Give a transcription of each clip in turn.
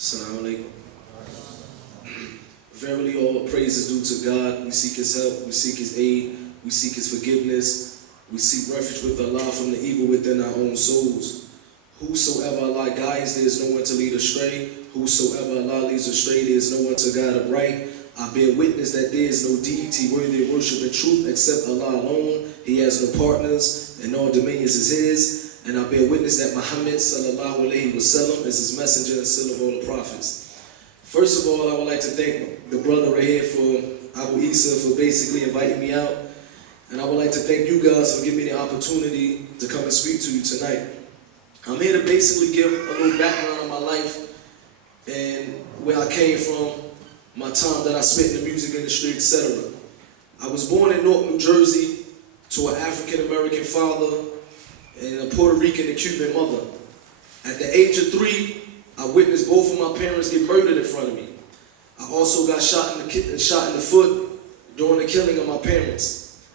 Assalamu alaikum. Verily all praise is due to God. We seek his help, we seek his aid, we seek his forgiveness, we seek refuge with Allah from the evil within our own souls. Whosoever Allah guides, there is no one to lead astray. Whosoever Allah leads astray, there is no one to guide upright. I bear witness that there is no deity worthy of worship and truth except Allah alone. He has no partners, and all dominions is his. And I bear witness that Muhammad sallallahu alaihi wasallam is his messenger and seal of all the prophets. First of all, I would like to thank the brother right here for Abu Isa for basically inviting me out. And I would like to thank you guys for giving me the opportunity to come and speak to you tonight. I'm here to basically give a little background of my life and where I came from, my time that I spent in the music industry, etc. I was born in Newark, New Jersey, to an African-American father and a Puerto Rican and Cuban mother. At the age of 3, I witnessed both of my parents get murdered in front of me. I also got shot in the foot during the killing of my parents.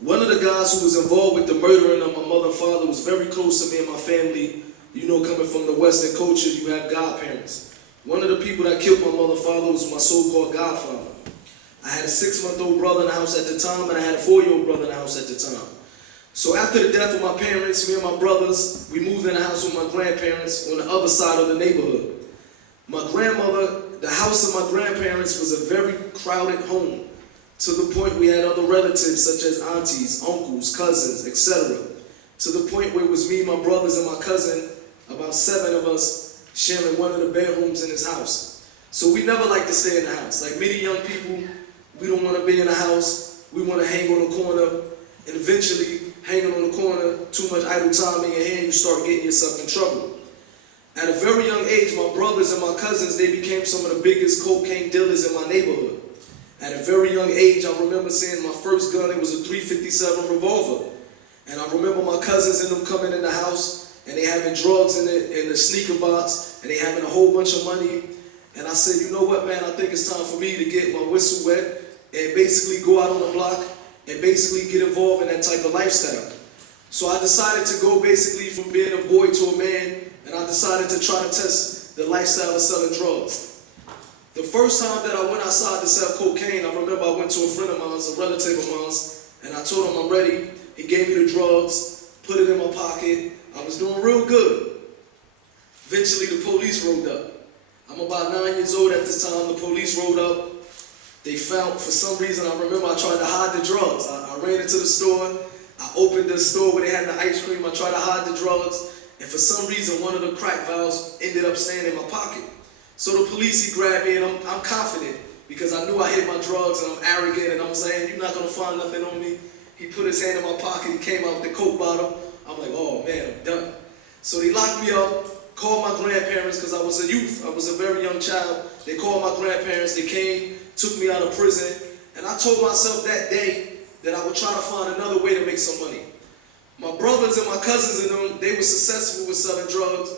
One of the guys who was involved with the murdering of my mother and father was very close to me and my family. You know, coming from the Western culture, you have godparents. One of the people that killed my mother and father was my so-called godfather. I had a 6-month-old brother in the house at the time, and I had a 4-year-old brother in the house at the time. So after the death of my parents, me and my brothers, we moved in the house with my grandparents on the other side of the neighborhood. My grandmother, the house of my grandparents was a very crowded home, to the point we had other relatives such as aunties, uncles, cousins, etc. To the point where it was me, my brothers, and my cousin, about 7 of us, sharing one of the bedrooms in his house. So we never like to stay in the house. Like many young people, we don't want to be in the house. We want to hang on the corner, and eventually, hanging on the corner, too much idle time in your hand, you start getting yourself in trouble. At a very young age, my brothers and my cousins, they became some of the biggest cocaine dealers in my neighborhood. At a very young age, I remember seeing my first gun. It was a .357 revolver. And I remember my cousins and them coming in the house, and they having drugs in the sneaker box, and they having a whole bunch of money. And I said, you know what, man, I think it's time for me to get my whistle wet and basically go out on the block and basically get involved in that type of lifestyle. So I decided to go basically from being a boy to a man, and I decided to try to test the lifestyle of selling drugs. The first time that I went outside to sell cocaine, I remember I went to a friend of mine, a relative of mine, and I told him I'm ready. He gave me the drugs, put it in my pocket. I was doing real good. Eventually the police rolled up. I'm about 9 years old at this time. The police rolled up. They found, for some reason, I remember I tried to hide the drugs. I ran into the store. I opened the store where they had the ice cream. I tried to hide the drugs. And for some reason, one of the crack vials ended up staying in my pocket. So the police, he grabbed me, and I'm confident because I knew I hid my drugs, and I'm arrogant, and I'm saying, you're not going to find nothing on me. He put his hand in my pocket. He came out with the Coke bottle. I'm like, oh, man, I'm done. So they locked me up, called my grandparents because I was a youth. I was a very young child. They called my grandparents. They came, took me out of prison, and I told myself that day that I would try to find another way to make some money. My brothers and my cousins and them, they were successful with selling drugs.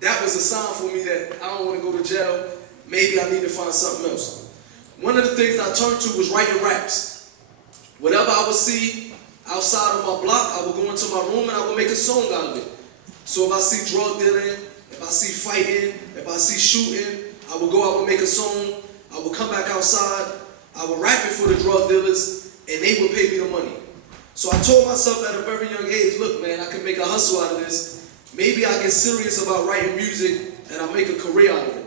That was a sign for me that I don't want to go to jail. Maybe I need to find something else. One of the things I turned to was writing raps. Whatever I would see outside of my block, I would go into my room and I would make a song out of it. So if I see drug dealing, if I see fighting, if I see shooting, I would go out and make a song. I would come back outside, I would rap it for the drug dealers, and they would pay me the money. So I told myself at a very young age, look, man, I can make a hustle out of this. Maybe I get serious about writing music, and I'll make a career out of it.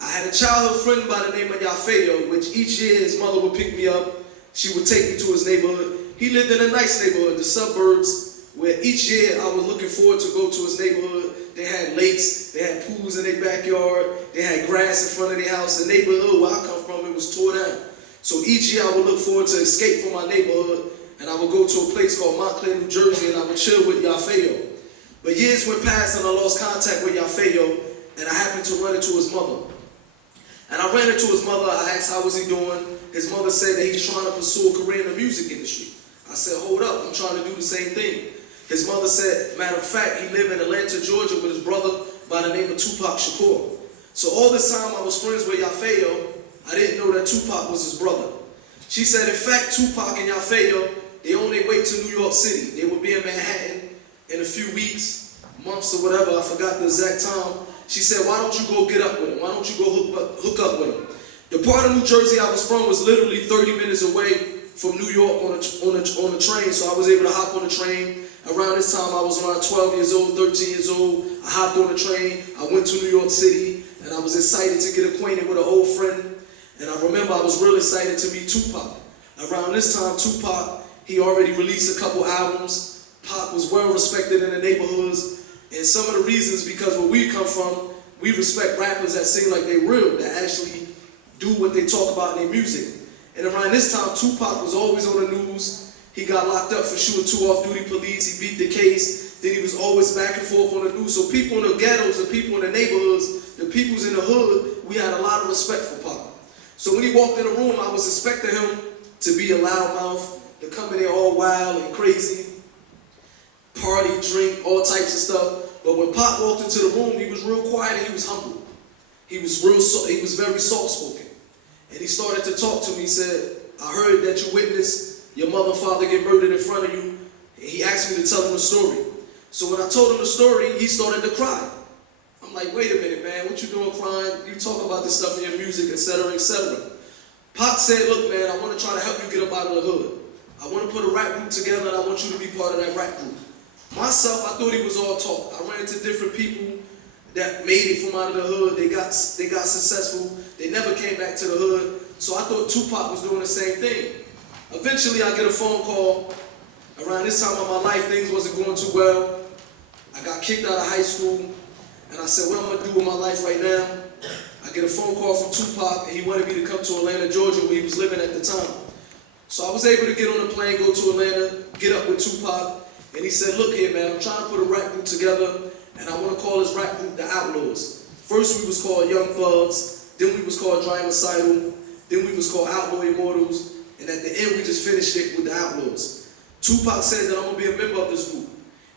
I had a childhood friend by the name of Yafeo, which each year his mother would pick me up. She would take me to his neighborhood. He lived in a nice neighborhood, the suburbs, where each year I was looking forward to go to his neighborhood. They had lakes, they had pools in their backyard, they had grass in front of their house. The neighborhood where I come from, it was tore down. So each year I would look forward to escape from my neighborhood, and I would go to a place called Montclair, New Jersey, and I would chill with Yafeo. But years went past and I lost contact with Yafeo, and I happened to run into his mother. And I ran into his mother, I asked how was he doing. His mother said that he's trying to pursue a career in the music industry. I said, hold up, I'm trying to do the same thing. His mother said, matter of fact, he lived in Atlanta, Georgia with his brother by the name of Tupac Shakur. So all this time I was friends with Yafeo, I didn't know that Tupac was his brother. She said, in fact, Tupac and Yafeo, they on their way to New York City. They would be in Manhattan in a few weeks, months or whatever, I forgot the exact time. She said, why don't you go get up with him? Why don't you go hook up with him? The part of New Jersey I was from was literally 30 minutes away from New York on a train, so I was able to hop on the train. Around this time, I was around 12 years old, 13 years old. I hopped on the train. I went to New York City, and I was excited to get acquainted with an old friend. And I remember I was real excited to meet Tupac. Around this time, Tupac, he already released a couple albums. Pac was well respected in the neighborhoods. And some of the reasons, because where we come from, we respect rappers that seem like they real, that actually do what they talk about in their music. And around this time, Tupac was always on the news. He got locked up for shooting 2 off-duty police. He beat the case. Then he was always back and forth on the news. So people in the ghettos, the people in the neighborhoods, the peoples in the hood, we had a lot of respect for Pac. So when he walked in the room, I was expecting him to be a loudmouth, to come in there all wild and crazy, party, drink, all types of stuff. But when Pac walked into the room, he was real quiet and he was humble. He was very soft-spoken. And he started to talk to me. He said, I heard that you witnessed your mother and father get murdered in front of you. And he asked me to tell him the story. So when I told him the story, he started to cry. I'm like, wait a minute, man, what you doing crying? You talk about this stuff in your music, etc., etc. Pac said, look, man, I want to try to help you get up out of the hood. I want to put a rap group together, and I want you to be part of that rap group. Myself, I thought he was all talk. I ran into different people that made it from out of the hood. They got successful. They never came back to the hood. So I thought Tupac was doing the same thing. Eventually, I get a phone call. Around this time of my life, things wasn't going too well. I got kicked out of high school, and I said, what I'm gonna do with my life right now? I get a phone call from Tupac, and he wanted me to come to Atlanta, Georgia, where he was living at the time. So I was able to get on the plane, go to Atlanta, get up with Tupac, and he said, look here, man, I'm trying to put a rap group together, and I want to call this rap group the Outlaws. First we was called Young Thugs, then we was called Drymacidal, then we was called Outlaw Immortals, and at the end we just finished it with the Outlaws. Tupac said that I'm going to be a member of this group.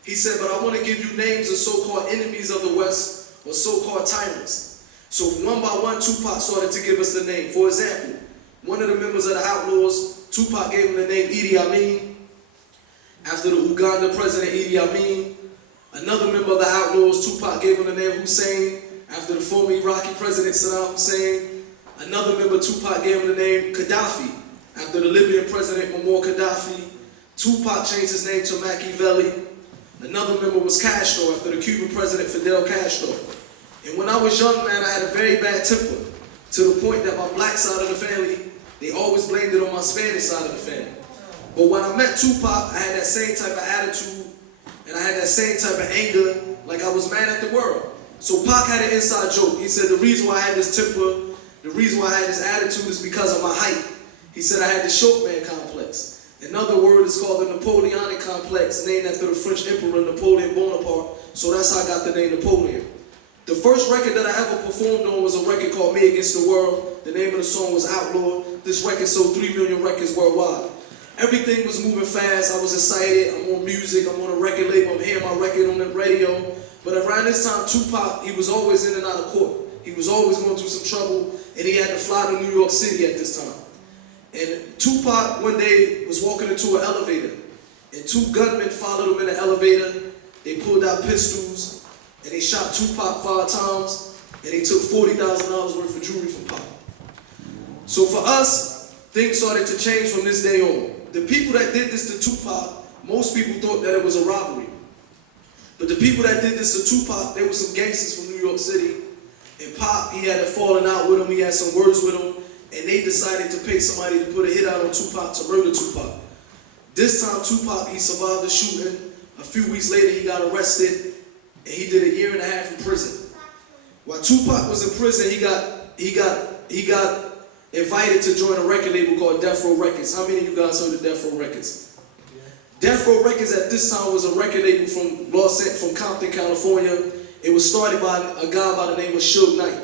He said, but I want to give you names of so-called enemies of the West or so-called tyrants. So one by one, Tupac started to give us the name. For example, one of the members of the Outlaws, Tupac gave him the name Idi Amin, after the Uganda president Idi Amin. Another member of the Outlaws, Tupac gave him the name Hussein, after the former Iraqi president Saddam Hussein. Another member, Tupac gave him the name Gaddafi, after the Libyan president Muammar Gaddafi. Tupac changed his name to Machiavelli. Another member was Castro, after the Cuban president Fidel Castro. And when I was young, man, I had a very bad temper, to the point that my black side of the family, they always blamed it on my Spanish side of the family. But when I met Tupac, I had that same type of attitude, and I had that same type of anger, like I was mad at the world. So Pac had an inside joke. He said the reason why I had this temper, the reason why I had this attitude is because of my height. He said I had the short man complex. Another word is called the Napoleonic complex, named after the French Emperor Napoleon Bonaparte. So that's how I got the name Napoleon. The first record that I ever performed on was a record called Me Against the World. The name of the song was Outlaw. This record sold 3 million records worldwide. Everything was moving fast. I was excited. I'm on music. I'm on a record label. I'm hearing my record on the radio. But around this time, Tupac, he was always in and out of court. He was always going through some trouble, and he had to fly to New York City at this time. And Tupac one day was walking into an elevator, and 2 gunmen followed him in the elevator. They pulled out pistols, and they shot Tupac 5 times, and they took $40,000 worth of jewelry from Pac. So for us, things started to change from this day on. The people that did this to Tupac, most people thought that it was a robbery. But the people that did this to Tupac, they were some gangsters from New York City. And Pac, he had a falling out with him, he had some words with him, and they decided to pay somebody to put a hit out on Tupac to murder Tupac. This time Tupac, he survived the shooting. A few weeks later, he got arrested, and he did 1.5 years in prison. While Tupac was in prison, he got invited to join a record label called Death Row Records. How many of you guys heard of Death Row Records? Yeah. Death Row Records at this time was a record label from Compton, California. It was started by a guy by the name of Suge Knight.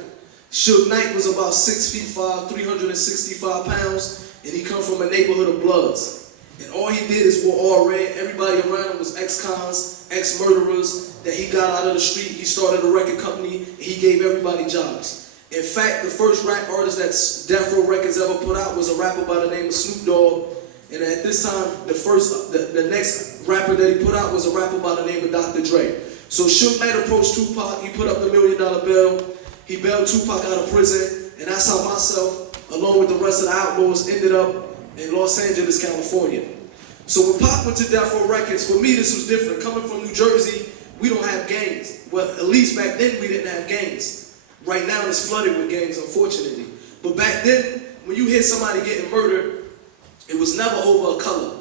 Suge Knight was about 6'5", 365 pounds, and he come from a neighborhood of Bloods. And all he did is wore all red. Everybody around him was ex-cons, ex-murderers that he got out of the street. He started a record company, and he gave everybody jobs. In fact, the first rap artist that Death Row Records ever put out was a rapper by the name of Snoop Dogg. And at this time, the next rapper that he put out was a rapper by the name of Dr. Dre. So Suge Knight approached Tupac, he put up the $1 million bail, he bailed Tupac out of prison, and that's how myself, along with the rest of the Outlaws, ended up in Los Angeles, California. So when Pac went to Death Row Records, for me this was different. Coming from New Jersey, we don't have gangs. Well, at least back then we didn't have gangs. Right now it's flooded with gangs, unfortunately. But back then, when you hear somebody getting murdered, it was never over a color.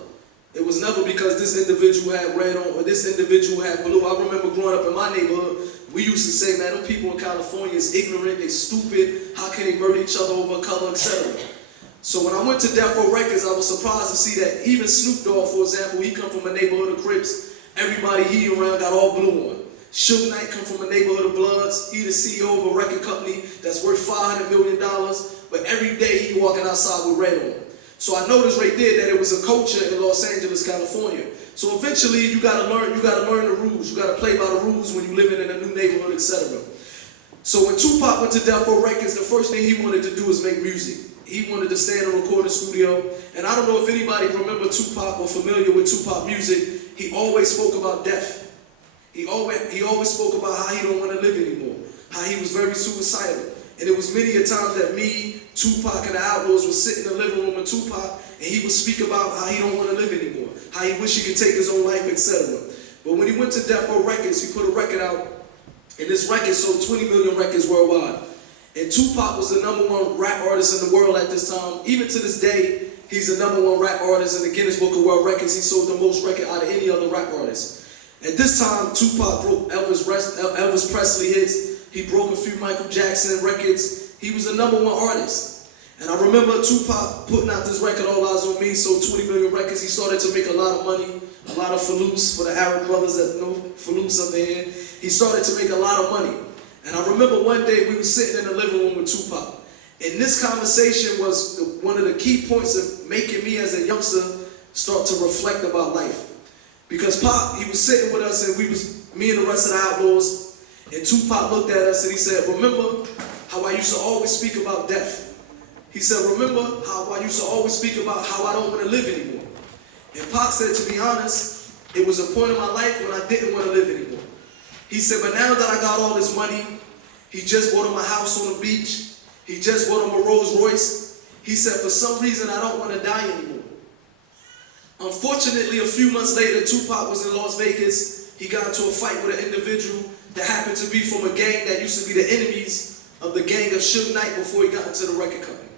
It was never because this individual had red on or this individual had blue. I remember growing up in my neighborhood, we used to say, man, them people in California is ignorant, they stupid, how can they murder each other over a color, etc. So when I went to Death Row Records, I was surprised to see that even Snoop Dogg, for example, he come from a neighborhood of Crips. Everybody he around got all blue on. Suge Knight come from a neighborhood of Bloods. He the CEO of a record company that's worth $500 million, but every day he walking outside with red on. So I noticed right there that it was a culture in Los Angeles, California. So eventually you gotta learn the rules. You gotta play by the rules when you living in a new neighborhood, etc. So when Tupac went to Death Row Records, the first thing he wanted to do was make music. He wanted to stay in a recording studio. And I don't know if anybody remember Tupac or familiar with Tupac music. He always spoke about death. He always spoke about how he don't want to live anymore. How he was very suicidal. And it was many a times that me, Tupac, and the Outlaws would sit in the living room with Tupac, and he would speak about how he don't want to live anymore, how he wish he could take his own life, etc. But when he went to Death Row Records, he put a record out, and this record sold 20 million records worldwide. And Tupac was the #1 rap artist in the world at this time. Even to this day, he's the #1 rap artist in the Guinness Book of World Records. He sold the most record out of any other rap artist. At this time, Tupac broke Elvis Presley hits. He broke a few Michael Jackson records. He was the #1 artist. And I remember Tupac putting out this record, All Eyes on Me, sold 20 million records. He started to make a lot of money, a lot of faloops for the Arab brothers that know faloops up there. He started to make a lot of money. And I remember one day we were sitting in the living room with Tupac. And this conversation was one of the key points of making me as a youngster start to reflect about life. Because Pac, he was sitting with us and me and the rest of the Outlaws, and Tupac looked at us and he said, remember how I used to always speak about death? He said, remember how I used to always speak about how I don't want to live anymore? And Pac said, to be honest, it was a point in my life when I didn't want to live anymore. He said, but now that I got all this money, he just bought him a house on the beach, he just bought him a Rolls Royce. He said, for some reason, I don't want to die anymore. Unfortunately, a few months later, Tupac was in Las Vegas. He got into a fight with an individual that happened to be from a gang that used to be the enemies of the gang of Suge Knight before he got into the record company.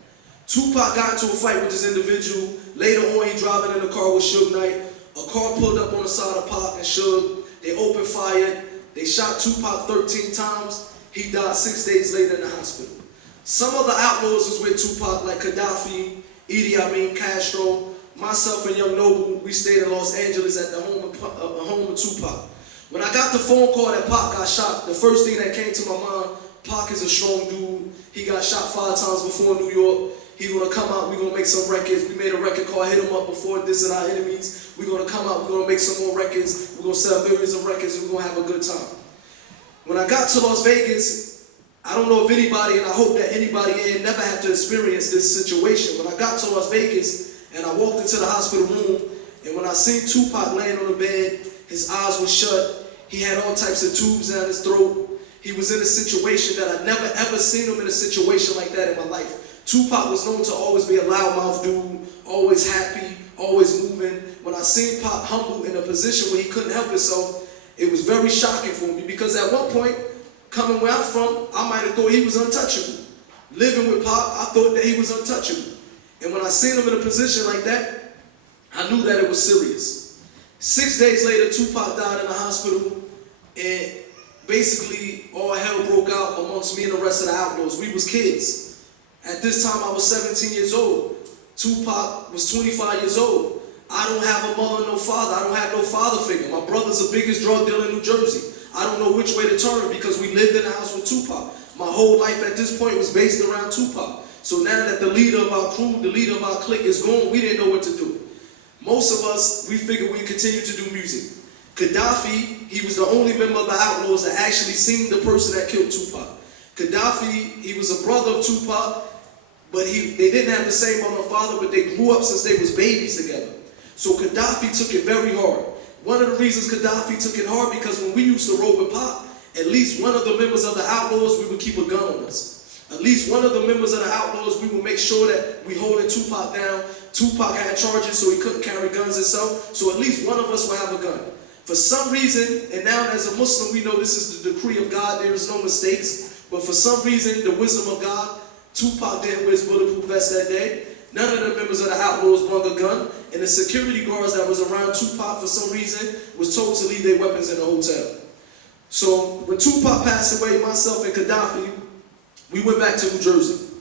Tupac got into a fight with this individual. Later on, he driving in a car with Suge Knight. A car pulled up on the side of Pac and Suge. They opened fire. They shot Tupac 13 times. He died 6 days later in the hospital. Some of the Outlaws was with Tupac, like Gaddafi, Idi Amin, Castro. Myself and Young Noble, we stayed in Los Angeles at the home of Tupac. When I got the phone call that Pac got shot, the first thing that came to my mind, Pac is a strong dude. He got shot 5 times before in New York. He's gonna come out, we're gonna make some records. We made a record called Hit 'Em Up before this and Our Enemies. We're gonna come out, we're gonna make some more records. We're gonna sell millions of records and we're gonna have a good time. When I got to Las Vegas, I don't know if anybody, and I hope that anybody in never had to experience this situation. When I got to Las Vegas, and I walked into the hospital room, and when I seen Tupac laying on the bed, his eyes were shut, he had all types of tubes down his throat. He was in a situation that I never ever seen him in a situation like that in my life. Tupac was known to always be a loudmouth dude, always happy, always moving. When I seen Pac humble in a position where he couldn't help himself, it was very shocking for me because at one point, coming where I'm from, I might have thought he was untouchable. Living with Pac, I thought that he was untouchable. And when I seen him in a position like that, I knew that it was serious. 6 days later, Tupac died in the hospital, and basically all hell broke out amongst me and the rest of the Outlaws. We was kids. At this time, I was 17 years old. Tupac was 25 years old. I don't have a mother, no father. I don't have no father figure. My brother's the biggest drug dealer in New Jersey. I don't know which way to turn because we lived in the house with Tupac. My whole life at this point was based around Tupac. So now that the leader of our crew, the leader of our clique is gone, we didn't know what to do. Most of us, we figured we'd continue to do music. Gaddafi, he was the only member of the Outlaws that actually seen the person that killed Tupac. Gaddafi, he was a brother of Tupac, but they didn't have the same mother and father, but they grew up since they was babies together. So Gaddafi took it very hard. One of the reasons Gaddafi took it hard because when we used to roll with Pop, at least one of the members of the Outlaws, we would keep a gun on us. At least one of the members of the Outlaws, we would make sure that we holding Tupac down. Tupac had charges, so he couldn't carry guns himself. So at least one of us will have a gun. For some reason, and now as a Muslim, we know this is the decree of God, there is no mistakes. But for some reason, the wisdom of God, Tupac didn't wear his bulletproof vest that day. None of the members of the Outlaws brought a gun. And the security guards that was around Tupac for some reason was told to leave their weapons in the hotel. So when Tupac passed away, myself and Gaddafi, we went back to New Jersey.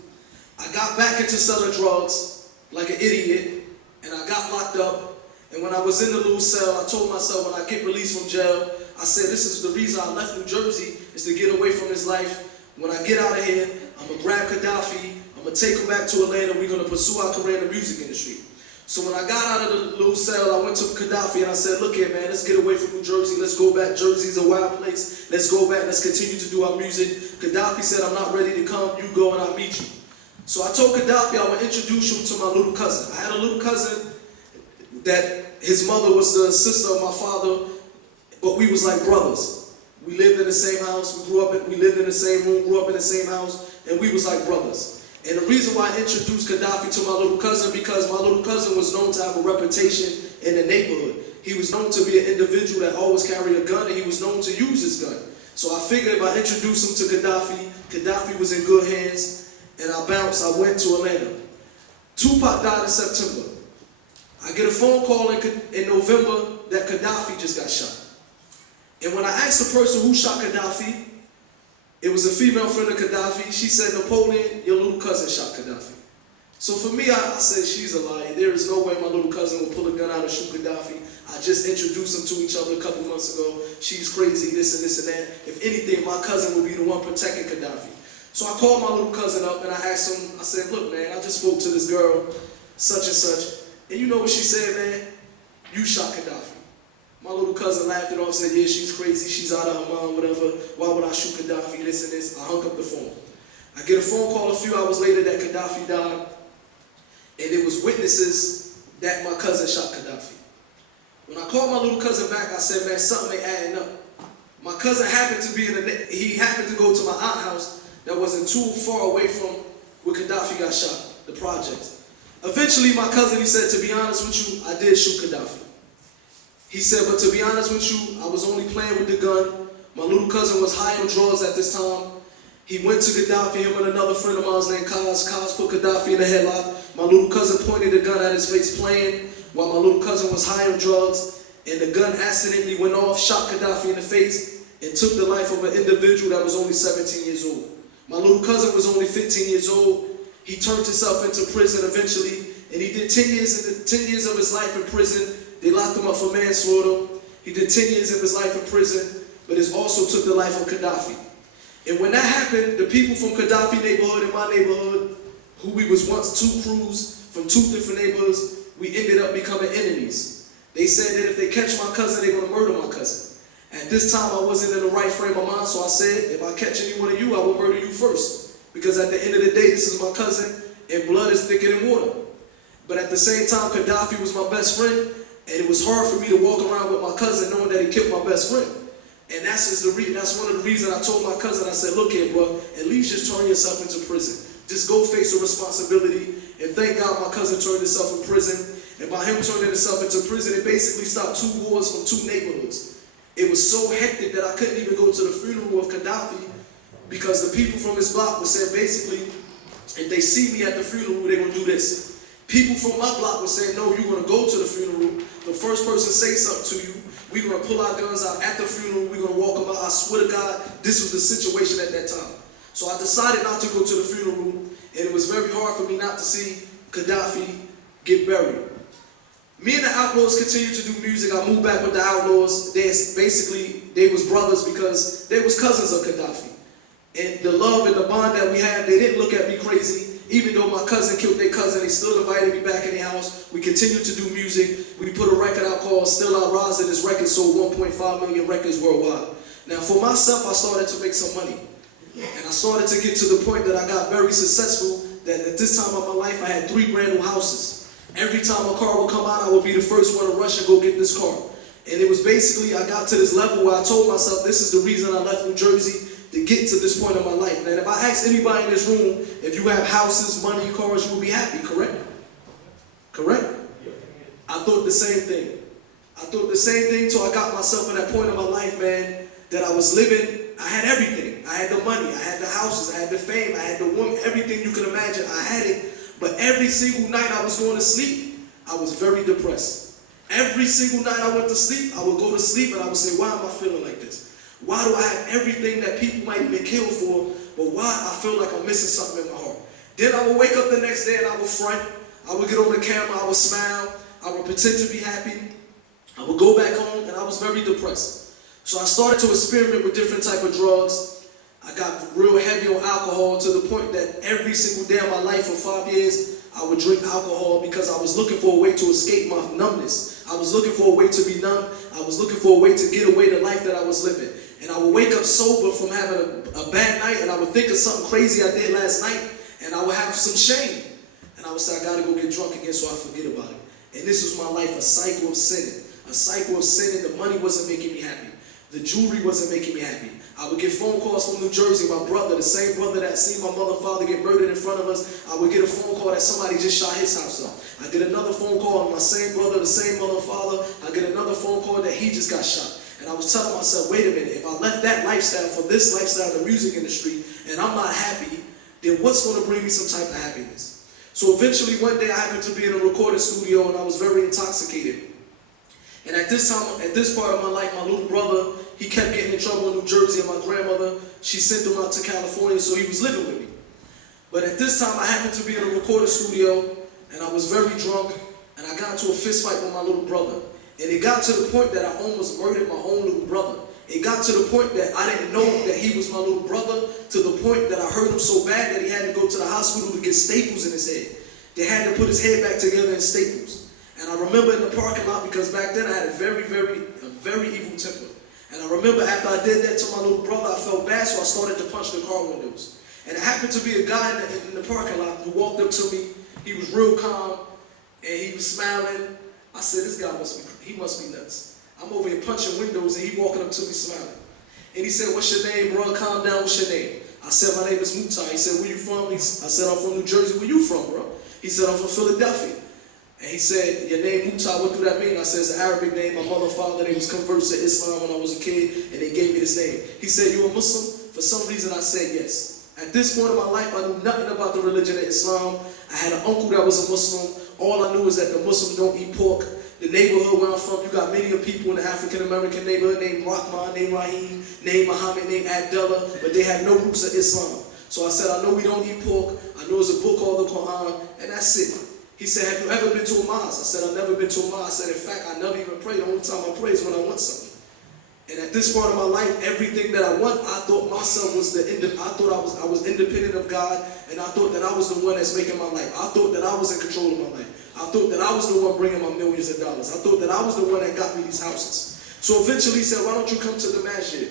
I got back into selling drugs like an idiot, and I got locked up. And when I was in the little cell, I told myself when I get released from jail, I said, this is the reason I left New Jersey, is to get away from this life. When I get out of here, I'm going to grab Gaddafi, I'm going to take him back to Atlanta, we're going to pursue our career in the music industry. So when I got out of the little cell, I went to Gaddafi and I said, look here, man, let's get away from New Jersey. Let's go back. Jersey's a wild place. Let's go back. Let's continue to do our music. Gaddafi said, I'm not ready to come. You go and I'll meet you. So I told Gaddafi I would introduce him to my little cousin. I had a little cousin that his mother was the sister of my father, but we was like brothers. We lived in the same house. We lived in the same room, grew up in the same house, and we was like brothers. And the reason why I introduced Gaddafi to my little cousin, because my little cousin was known to have a reputation in the neighborhood. He was known to be an individual that always carried a gun, and he was known to use his gun. So I figured if I introduced him to Gaddafi, Gaddafi was in good hands, and I bounced. I went to Atlanta. Tupac died in September. I get a phone call in November that Gaddafi just got shot. And when I asked the person who shot Gaddafi, it was a female friend of Gaddafi. She said, Napoleon, your little cousin shot Gaddafi. So for me, I said, she's a liar. There is no way my little cousin will pull a gun out and shoot Gaddafi. I just introduced them to each other a couple months ago. She's crazy, this and this and that. If anything, my cousin will be the one protecting Gaddafi. So I called my little cousin up and I asked him, I said, look, man, I just spoke to this girl, such and such. And you know what she said, man? You shot Gaddafi. My little cousin laughed it off, said, yeah, she's crazy, she's out of her mind, whatever. Why would I shoot Gaddafi, this and this? I hung up the phone. I get a phone call a few hours later that Gaddafi died, and it was witnesses that my cousin shot Gaddafi. When I called my little cousin back, I said, man, something ain't adding up. My cousin happened to be he happened to go to my aunt's house that wasn't too far away from where Gaddafi got shot, the projects. Eventually, my cousin, he said, to be honest with you, I did shoot Gaddafi. He said, but to be honest with you, I was only playing with the gun. My little cousin was high on drugs at this time. He went to Gaddafi, him and another friend of mine named Kaz. Kaz put Gaddafi in a headlock. My little cousin pointed the gun at his face playing while my little cousin was high on drugs. And the gun accidentally went off, shot Gaddafi in the face, and took the life of an individual that was only 17 years old. My little cousin was only 15 years old. He turned himself into prison eventually, and he did 10 years of his life in prison. They locked him up for manslaughter. He did 10 years of his life in prison, but it also took the life of Gaddafi. And when that happened, the people from Gaddafi neighborhood and my neighborhood, who we was once two crews from two different neighborhoods, we ended up becoming enemies. They said that if they catch my cousin, they're gonna murder my cousin. At this time, I wasn't in the right frame of mind, so I said, if I catch any one of you, I will murder you first. Because at the end of the day, this is my cousin, and blood is thicker than water. But at the same time, Gaddafi was my best friend, and it was hard for me to walk around with my cousin knowing that he killed my best friend. And that's one of the reasons I told my cousin, I said, look here, bro, at least just turn yourself into prison. Just go face the responsibility. And thank God my cousin turned himself in prison. And by him turning himself into prison, it basically stopped two wars from two neighborhoods. It was so hectic that I couldn't even go to the funeral of Gaddafi because the people from his block would say basically, if they see me at the funeral, they're going to do this. People from my block would say, no, you're going to go to the funeral. The first person say something to you, we're going to pull our guns out at the funeral. We're going to walk them out. I swear to God, this was the situation at that time. So I decided not to go to the funeral, and it was very hard for me not to see Gaddafi get buried. Me and the Outlaws continued to do music. I moved back with the Outlaws. They was brothers because they was cousins of Gaddafi. And the love and the bond that we had, they didn't look at me crazy. Even though my cousin killed their cousin, they still invited me back in their house. We continued to do music. We put a record out called Still Outlaws, and this record sold 1.5 million records worldwide. Now for myself, I started to make some money. And I started to get to the point that I got very successful, that at this time of my life, I had 3 brand new houses. Every time a car would come out, I would be the first one to rush and go get this car. And it was basically, I got to this level where I told myself, this is the reason I left New Jersey, to get to this point in my life. And if I ask anybody in this room, if you have houses, money, cars, you will be happy, correct? Correct? I thought the same thing. I thought the same thing till I got myself in that point in my life, man, that I was living, I had everything. I had the money, I had the houses, I had the fame, I had the woman, everything you can imagine, I had it. But every single night I was going to sleep, I was very depressed. Every single night I went to sleep, I would go to sleep and I would say, why am I feeling like this? Why do I have everything that people might have been killed for, but why I feel like I'm missing something in my heart? Then I would wake up the next day and I would front, I would get on the camera, I would smile, I would pretend to be happy, I would go back home, and I was very depressed. So I started to experiment with different type of drugs. I got real heavy on alcohol to the point that every single day of my life for 5 years, I would drink alcohol because I was looking for a way to escape my numbness. I was looking for a way to be numb. I was looking for a way to get away the life that I was living. And I would wake up sober from having a bad night, and I would think of something crazy I did last night, and I would have some shame. And I would say, I gotta go get drunk again so I forget about it. And this was my life, a cycle of sinning. A cycle of sinning. The money wasn't making me happy. The jewelry wasn't making me happy. I would get phone calls from New Jersey. My brother, the same brother that seen my mother and father get murdered in front of us, I would get a phone call that somebody just shot his house up. I get another phone call on my same brother, the same mother and father. I get another phone call that he just got shot. And I was telling myself, wait a minute, if I left that lifestyle for this lifestyle in the music industry and I'm not happy, then what's going to bring me some type of happiness? So eventually one day I happened to be in a recording studio and I was very intoxicated. And at this time, at this part of my life, my little brother, he kept getting in trouble in New Jersey, and my grandmother, she sent him out to California, so he was living with me. But at this time, I happened to be in a recording studio, and I was very drunk, and I got into a fist fight with my little brother. And it got to the point that I almost murdered my own little brother. It got to the point that I didn't know that he was my little brother, to the point that I hurt him so bad that he had to go to the hospital to get staples in his head. They had to put his head back together in staples. And I remember in the parking lot, because back then I had a very evil temper. And I remember after I did that to my little brother, I felt bad, so I started to punch the car windows. And it happened to be a guy in the parking lot who walked up to me. He was real calm, and he was smiling. I said, this guy must be nuts. I'm over here punching windows, and he walking up to me smiling. And he said, what's your name, bro? Calm down, what's your name? I said, my name is Mutah. He said, where you from? I said, I'm from New Jersey. Where you from, bro? He said, I'm from Philadelphia. And he said, your name Mutah, what do that mean? I said, it's an Arabic name. My mother and father, they was converted to Islam when I was a kid, and they gave me this name. He said, you a Muslim? For some reason, I said yes. At this point in my life, I knew nothing about the religion of Islam. I had an uncle that was a Muslim. All I knew is that the Muslims don't eat pork. The neighborhood where I'm from, you got many people in the African-American neighborhood named Rahman, named Rahim, named Muhammad, named Abdullah, but they have no roots of Islam. So I said, I know we don't eat pork. I know it's a book called the Quran, and that's it. He said, have you ever been to a mosque? I said, I've never been to a mosque. I said, in fact, I never even pray. The only time I pray is when I want something. And at this part of my life, everything that I want, I thought myself was I thought I was independent of God, and I thought that I was the one that's making my life. I thought that I was in control of my life. I thought that I was the one bringing my millions of dollars. I thought that I was the one that got me these houses. So eventually he said, why don't you come to the masjid?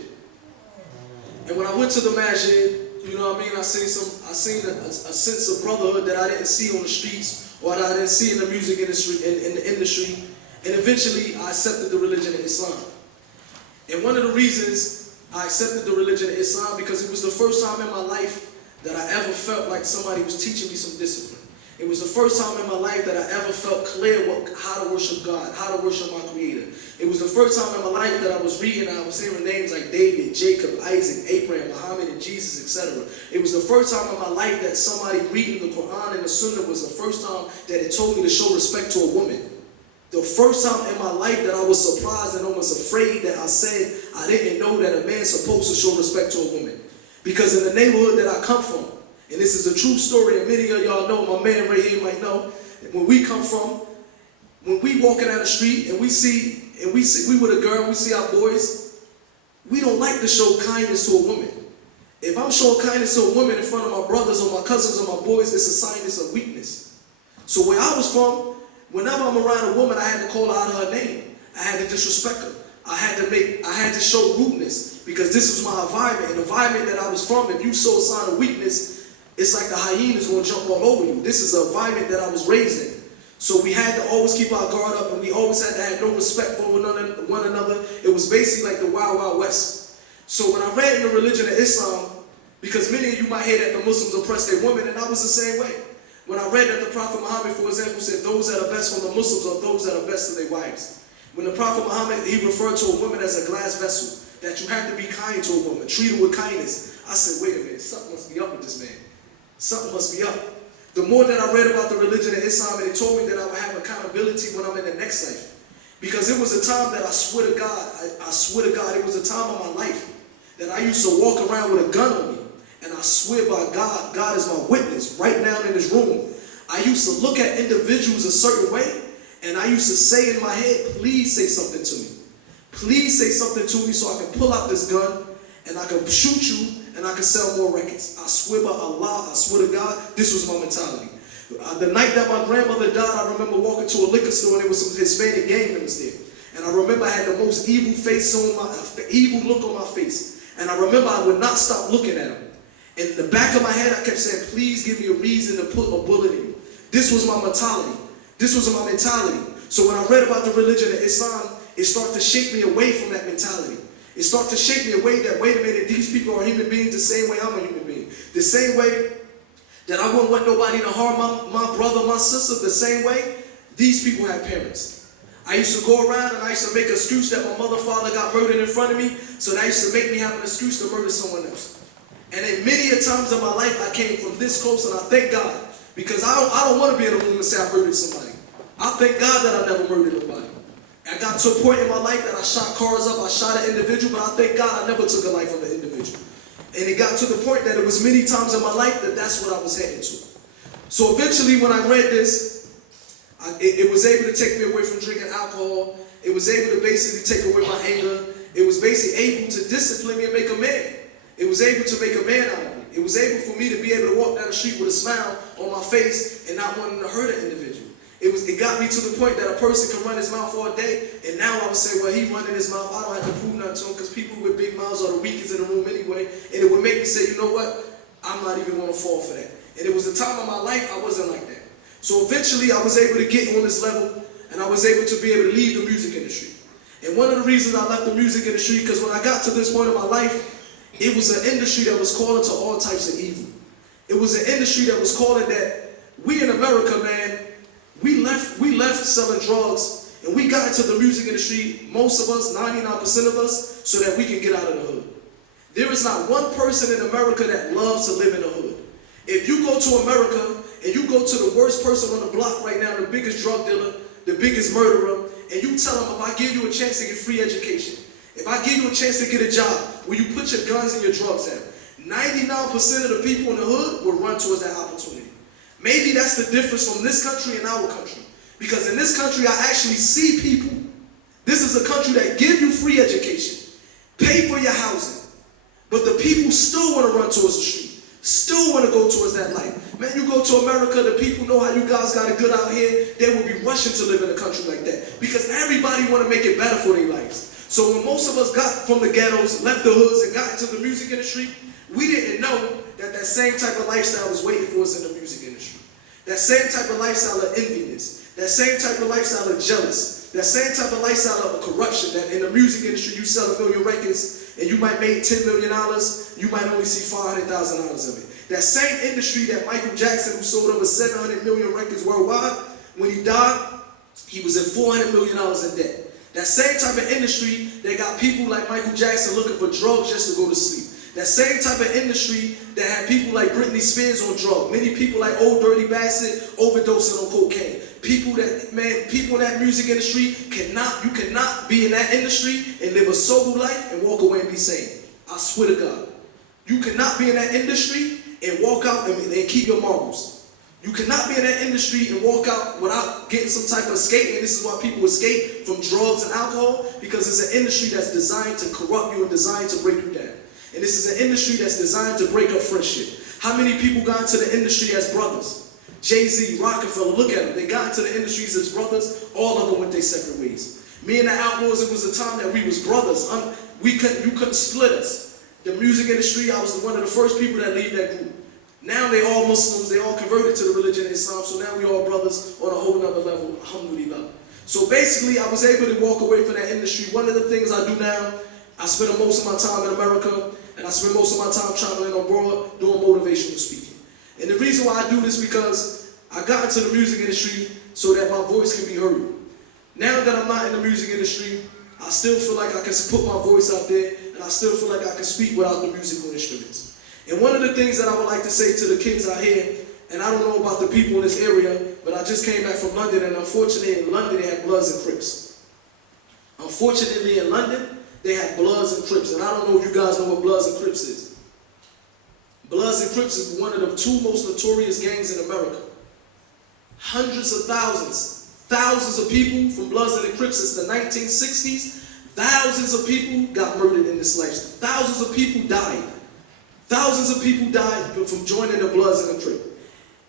And when I went to the masjid, you know what I mean, I seen a sense of brotherhood that I didn't see on the streets, or that I didn't see in the music industry, in the industry. And eventually I accepted the religion of Islam. And one of the reasons I accepted the religion of Islam, because it was the first time in my life that I ever felt like somebody was teaching me some discipline. It was the first time in my life that I ever felt clear how to worship God, how to worship my Creator. It was the first time in my life that I was reading, I was hearing names like David, Jacob, Isaac, Abraham, Muhammad, and Jesus, etc. It was the first time in my life that somebody reading the Quran and the Sunnah was the first time that it told me to show respect to a woman. The first time in my life that I was surprised and almost afraid that I said I didn't know that a man's supposed to show respect to a woman. Because in the neighborhood that I come from, and this is a true story, and many of y'all know, my man right here might know, when we come from, when we walking down the street and we with a girl, and we see our boys, we don't like to show kindness to a woman. If I'm showing kindness to a woman in front of my brothers or my cousins or my boys, it's a sign of weakness. So where I was from, whenever I'm around a woman, I had to call her out of her name. I had to disrespect her. I had to show rudeness, because this was my environment. And the environment that I was from, if you show a sign of weakness, it's like the hyenas going to jump all over you. This is the environment that I was raised in. So we had to always keep our guard up, and we always had to have no respect for one another. It was basically like the Wild Wild West. So when I read in the religion of Islam, because many of you might hear that the Muslims oppress their women, and I was the same way. When I read that the Prophet Muhammad, for example, said those that are best from the Muslims are those that are best to their wives. When the Prophet Muhammad, he referred to a woman as a glass vessel, that you have to be kind to a woman, treat her with kindness. I said, wait a minute, something must be up with this man. Something must be up. The more that I read about the religion of Islam, and it told me that I would have accountability when I'm in the next life. Because it was a time that I swear to God, it was a time of my life that I used to walk around with a gun on me. And I swear by God, God is my witness right now in this room. I used to look at individuals a certain way, and I used to say in my head, please say something to me. Please say something to me so I can pull out this gun, and I can shoot you, and I can sell more records. I swear by Allah, I swear to God, this was my mentality. The night that my grandmother died, I remember walking to a liquor store, and there was some Hispanic gang members there. And I remember I had the most evil look on my face. And I remember I would not stop looking at him. In the back of my head, I kept saying, please give me a reason to put a bullet in you. This was my mentality. This was my mentality. So when I read about the religion of Islam, it started to shake me away from that mentality. It started to shake me away that, wait a minute, these people are human beings the same way I'm a human being. The same way that I wouldn't want nobody to harm my brother, my sister, the same way these people had parents. I used to go around and I used to make an excuse that my mother, father got murdered in front of me, so that used to make me have an excuse to murder someone else. And in many a times in my life, I came from this close, and I thank God, because I don't want to be in a room and say I murdered somebody. I thank God that I never murdered nobody. I got to a point in my life that I shot cars up, I shot an individual, but I thank God I never took a life of an individual. And it got to the point that it was many times in my life that that's what I was heading to. So eventually when I read this, it was able to take me away from drinking alcohol. It was able to basically take away my anger. It was basically able to discipline me and make a man. It was able to make a man out of me. It was able for me to be able to walk down the street with a smile on my face and not wanting to hurt an individual. It got me to the point that a person can run his mouth all day, and now I would say, well, he running his mouth, I don't have to prove nothing to him, because people with big mouths are the weakest in the room anyway, and it would make me say, you know what, I'm not even going to fall for that. And it was a time of my life I wasn't like that. So eventually I was able to get on this level, and I was able to be able to leave the music industry. And one of the reasons I left the music industry, because when I got to this point in my life, it was an industry that was calling to all types of evil. It was an industry that was calling that we in America, man, we left selling drugs, and we got into the music industry, most of us, 99% of us, so that we can get out of the hood. There is not one person in America that loves to live in the hood. If you go to America and you go to the worst person on the block right now, the biggest drug dealer, the biggest murderer, and you tell them, if I give you a chance to get free education, if I give you a chance to get a job, will you put your guns and your drugs out? 99% of the people in the hood will run towards that opportunity. Maybe that's the difference from this country and our country. Because in this country, I actually see people. This is a country that gives you free education, pay for your housing, but the people still want to run towards the street, still want to go towards that life. Man, you go to America, the people know how you guys got it good out here, they will be rushing to live in a country like that, because everybody want to make it better for their lives. So when most of us got from the ghettos, left the hoods, and got into the music industry, we didn't know that that same type of lifestyle was waiting for us in the music industry. That same type of lifestyle of enviness, that same type of lifestyle of jealous, that same type of lifestyle of corruption, that in the music industry you sell 1 million records and you might make $10 million, you might only see $500,000 of it. That same industry that Michael Jackson, who sold over 700 million records worldwide, when he died, he was in $400 million in debt. That same type of industry that got people like Michael Jackson looking for drugs just to go to sleep. That same type of industry that had people like Britney Spears on drugs. Many people like Old Dirty Bastard overdosing on cocaine. People in that music industry, you cannot be in that industry and live a sober life and walk away and be sane. I swear to God. You cannot be in that industry and walk out and keep your morals. You cannot be in that industry and walk out without getting some type of escape. And this is why people escape from drugs and alcohol, because it's an industry that's designed to corrupt you and designed to break you down. And this is an industry that's designed to break up friendship. How many people got into the industry as brothers? Jay-Z, Rockefeller, look at them. They got into the industries as brothers. All of them went their separate ways. Me and the Outlaws, it was a time that we was brothers. You couldn't split us. The music industry, I was one of the first people that leave that group. Now they all Muslims, they all converted to the religion of Islam, so now we all brothers on a whole nother level, alhamdulillah. So basically, I was able to walk away from that industry. One of the things I do now, I spend most of my time in America, and I spend most of my time traveling abroad doing motivational speaking. And the reason why I do this because I got into the music industry so that my voice can be heard. Now that I'm not in the music industry, I still feel like I can put my voice out there, and I still feel like I can speak without the musical instruments. And one of the things that I would like to say to the kids out here, and I don't know about the people in this area, but I just came back from London, and unfortunately in London they had Bloods and Crips. Unfortunately in London, they had Bloods and Crips, and I don't know if you guys know what Bloods and Crips is. Bloods and Crips is one of the two most notorious gangs in America. Hundreds of thousands of people from Bloods and the Crips since the 1960s, thousands of people got murdered in this lifestyle. Thousands of people died. Thousands of people died from joining the Bloods and the Crips.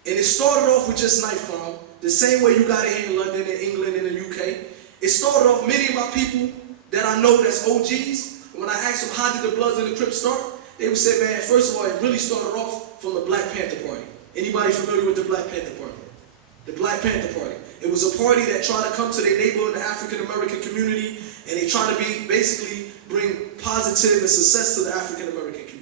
And it started off with just knife crime, the same way you got it here in London, in England, and the UK. It started off, many of my people that I know that's OGs, when I asked them how did the Bloods and the Crips start, they would say, man, first of all, it really started off from the Black Panther Party. Anybody familiar with the Black Panther Party? The Black Panther Party. It was a party that tried to come to their neighborhood, the African American community, and they tried to basically bring positive and success to the African American community.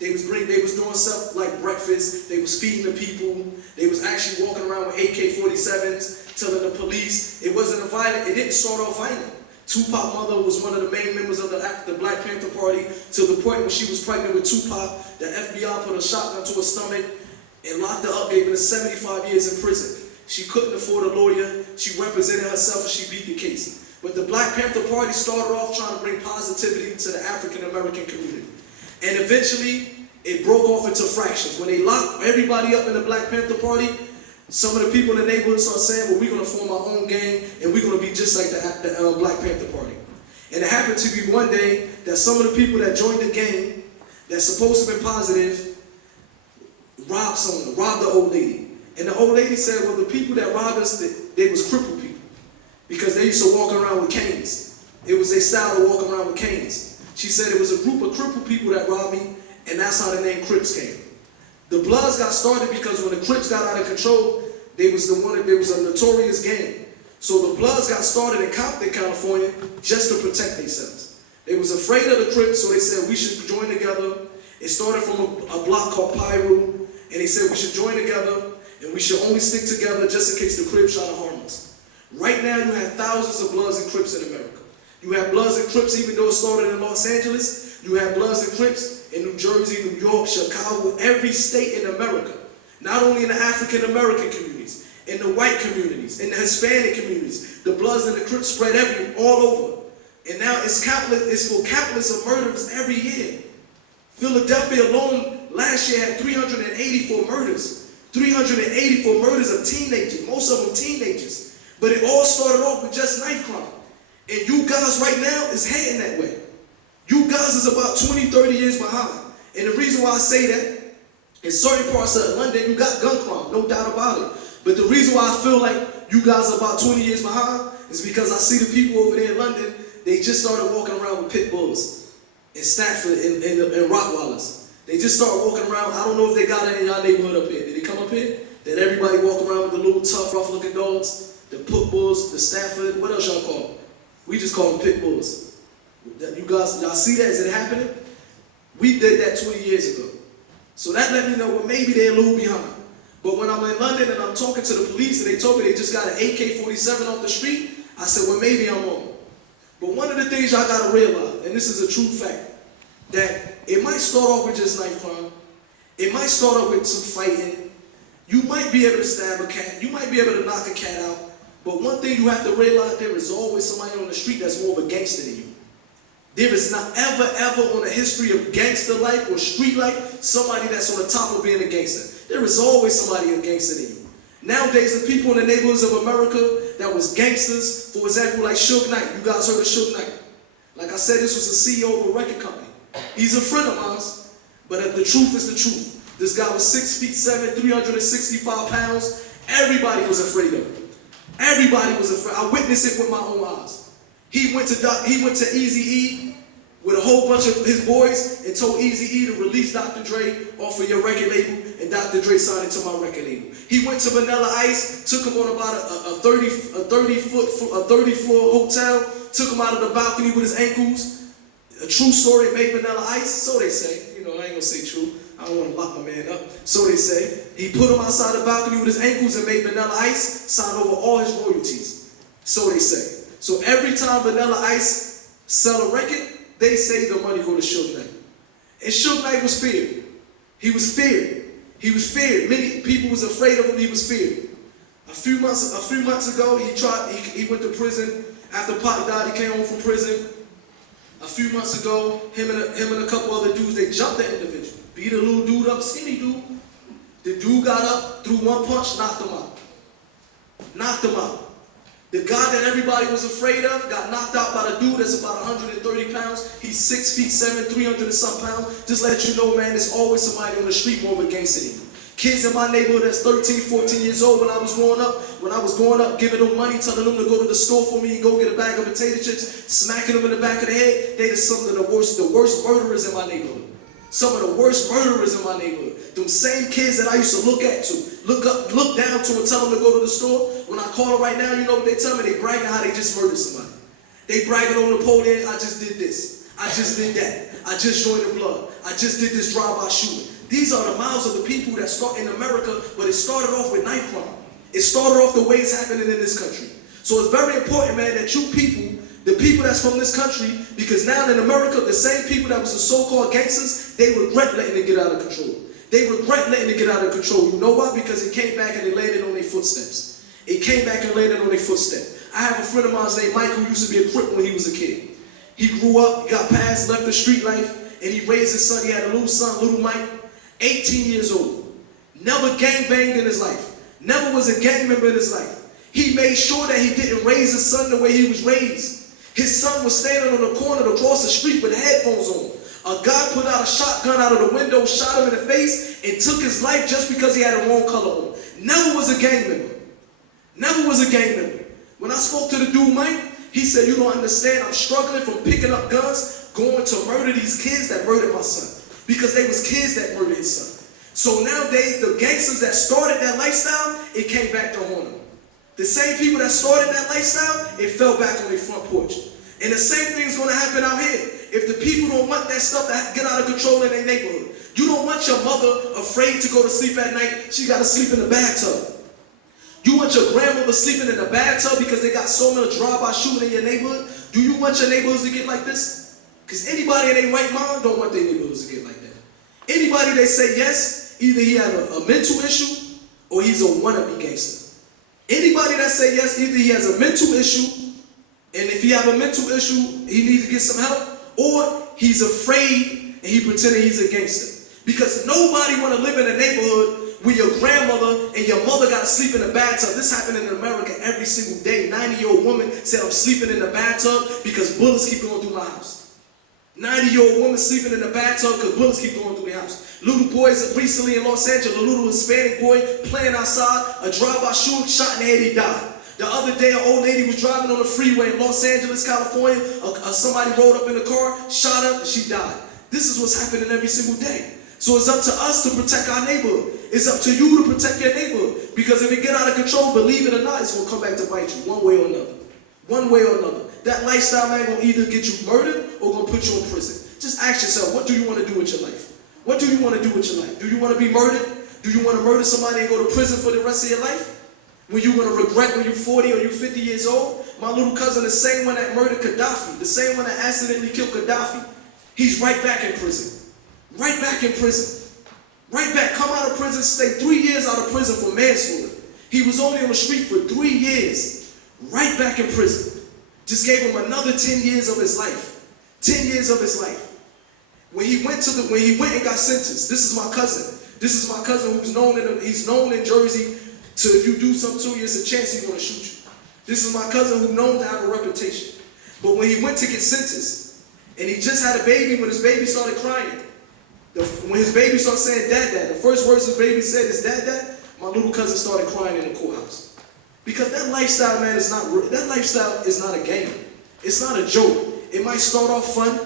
They was doing stuff like breakfast, they was feeding the people, they was actually walking around with AK-47s, telling the police. It wasn't it didn't start off violent. Tupac's mother was one of the main members of the Black Panther Party, to the point when she was pregnant with Tupac, the FBI put a shotgun to her stomach and locked her up, gave her 75 years in prison. She couldn't afford a lawyer, she represented herself, and she beat the case. But the Black Panther Party started off trying to bring positivity to the African American community. And eventually, it broke off into fractions. When they locked everybody up in the Black Panther Party, some of the people in the neighborhood started saying, well, we're going to form our own gang, and we're going to be just like the Black Panther Party. And it happened to be one day that some of the people that joined the gang, that's supposed to be positive, robbed the old lady. And the old lady said, well, the people that robbed us, they was crippled people, because they used to walk around with canes. It was their style to walk around with canes. She said it was a group of crippled people that robbed me, and that's how the name Crips came. The Bloods got started because when the Crips got out of control, there was a notorious gang. So the Bloods got started in Compton, California, just to protect themselves. They was afraid of the Crips, so they said we should join together. It started from a block called Pyru, and they said we should join together, and we should only stick together just in case the Crips try to harm us. Right now, you have thousands of Bloods and Crips in America. You have Bloods and Crips, even though it started in Los Angeles. You have Bloods and Crips in New Jersey, New York, Chicago, every state in America. Not only in the African American communities, in the white communities, in the Hispanic communities. The Bloods and the Crips spread all over. And now it's for countless of murders every year. Philadelphia alone last year had 384 murders. 384 murders of teenagers, most of them teenagers. But it all started off with just knife crime. And you guys right now is heading that way. You guys is about 20, 30 years behind. And the reason why I say that, in certain parts of London, you got gun crime, no doubt about it. But the reason why I feel like you guys are about 20 years behind is because I see the people over there in London, they just started walking around with pit bulls in Stafford and Rottweilers. They just started walking around. I don't know if they got it in y'all neighborhood up here. Did they come up here? Did everybody walk around with the little tough, rough-looking dogs? The pit bulls, the Stafford, what else y'all call them? We just call them pit bulls. You guys, y'all see that? Is it happening? We did that 20 years ago. So that let me know, well, maybe they're a little behind. But when I'm in London and I'm talking to the police and they told me they just got an AK-47 off the street, I said, well, maybe I'm wrong. But one of the things y'all gotta realize, and this is a true fact, that it might start off with just knife crime. It might start off with some fighting. You might be able to stab a cat. You might be able to knock a cat out. But one thing you have to realize, there is always somebody on the street that's more of a gangster than you. There is not ever on the history of gangster life or street life, somebody that's on the top of being a gangster. There is always somebody a gangster than you. Nowadays, the people in the neighborhoods of America that was gangsters, for example, like Suge Knight. You guys heard of Suge Knight. Like I said, this was the CEO of a record company. He's a friend of mine, but the truth is the truth. This guy was 6'7", 365 pounds. Everybody was afraid of him. Everybody was afraid. I witnessed it with my own eyes. He went to Eazy-E, with a whole bunch of his boys and told Eazy-E to release Dr. Dre off of your record label, and Dr. Dre signed it to my record label. He went to Vanilla Ice, took him on about a 30 floor hotel, took him out of the balcony with his ankles. A true story, made Vanilla Ice, so they say. You know, I ain't gonna say true. I don't want to lock my man up. So they say. He put him outside the balcony with his ankles and made Vanilla Ice sign over all his royalties. So they say. So every time Vanilla Ice sell a record, they say the money go to Suge Knight. And Suge Knight was feared. He was feared. He was feared. Many people was afraid of him. He was feared. A few months ago, he went to prison. After Pac died, he came home from prison. A few months ago, him and a couple other dudes, they jumped that individual. Beat a little dude up, skinny dude. The dude got up, threw one punch, knocked him out. Knocked him out. The guy that everybody was afraid of got knocked out by the dude that's about 130 pounds. He's 6 feet 7, 300 and some pounds. Just let you know, man, there's always somebody on the street more of a gangster than you. Kids in my neighborhood that's 13, 14 years old when I was growing up, giving them money, telling them to go to the store for me and go get a bag of potato chips, smacking them in the back of the head. They are some of the worst murderers in my neighborhood. Some of the worst murderers in my neighborhood. Them same kids that I used to look down to and tell them to go to the store. When I call them right now, you know what they tell me? They bragging how they just murdered somebody. They bragging on Napoleon, I just did this. I just did that. I just joined the blood. I just did this drive-by shooting. These are the mouths of the people that start in America, but it started off with knife crime. It started off the way it's happening in this country. So it's very important, man, that you people, the people that's from this country, because now in America, the same people that was the so-called gangsters, they regret letting it get out of control. They regret letting it get out of control. You know why? Because it came back and it landed on their footsteps. It came back and landed on their footsteps. I have a friend of mine named Mike who used to be a crip when he was a kid. He grew up, got past, left the street life, and he raised his son. He had a little son, little Mike, 18 years old. Never gang banged in his life. Never was a gang member in his life. He made sure that he didn't raise his son the way he was raised. His son was standing on the corner across the street with headphones on. A guy put out a shotgun out of the window, shot him in the face, and took his life just because he had a wrong color on. Never was a gang member. Never was a gang member. When I spoke to the dude, Mike, he said, you don't understand, I'm struggling from picking up guns, going to murder these kids that murdered my son. Because they was kids that murdered his son. So nowadays, the gangsters that started that lifestyle, it came back to haunt them. The same people that started that lifestyle, it fell back on their front porch. And the same thing's gonna happen out here. If the people don't want that stuff to get out of control in their neighborhood, you don't want your mother afraid to go to sleep at night, she gotta sleep in the bathtub. You want your grandmother sleeping in the bathtub because they got so many drive-by shooting in your neighborhood? Do you want your neighborhoods to get like this? Because anybody in their right mind don't want their neighborhoods to get like that. Anybody they say yes, either he has a mental issue or he's a wannabe gangster. Anybody that say yes, either he has a mental issue, and if he have a mental issue, he needs to get some help, or he's afraid and he pretending he's a gangster. Because nobody want to live in a neighborhood where your grandmother and your mother got to sleep in the bathtub. This happened in America every single day. 90-year-old woman said, I'm sleeping in the bathtub because bullets keep going through my house. 90-year-old woman sleeping in the bathtub because bullets keep going through the house. Little boys recently in Los Angeles, a little Hispanic boy playing outside, a drive-by shooting, shot in the head, he died. The other day, an old lady was driving on the freeway in Los Angeles, California. Somebody rolled up in the car, shot her, and she died. This is what's happening every single day. So it's up to us to protect our neighborhood. It's up to you to protect your neighborhood. Because if it get out of control, believe it or not, it's going to come back to bite you one way or another. One way or another. That lifestyle, man, going to either get you murdered or going to put you in prison. Just ask yourself, what do you want to do with your life? What do you want to do with your life? Do you want to be murdered? Do you want to murder somebody and go to prison for the rest of your life? When you're going to regret when you're 40 or you're 50 years old? My little cousin, the same one that murdered Gaddafi, the same one that accidentally killed Gaddafi, he's right back in prison. Right back in prison. Right back, come out of prison, stay 3 years out of prison for manslaughter. He was only on the street for 3 years. Right back in prison. Just gave him another 10 years of his life. 10 years of his life. When he went and got sentenced, this is my cousin. This is my cousin who's known in Jersey to, if you do something to you, it's a chance he's going to shoot you. This is my cousin who's known to have a reputation. But when he went to get sentenced, and he just had a baby, when his baby started crying, when his baby started saying, Dad, Dad, the first words his baby said is, Dad, Dad, my little cousin started crying in the courthouse. Because that lifestyle, man, that lifestyle is not a game. It's not a joke. It might start off fun,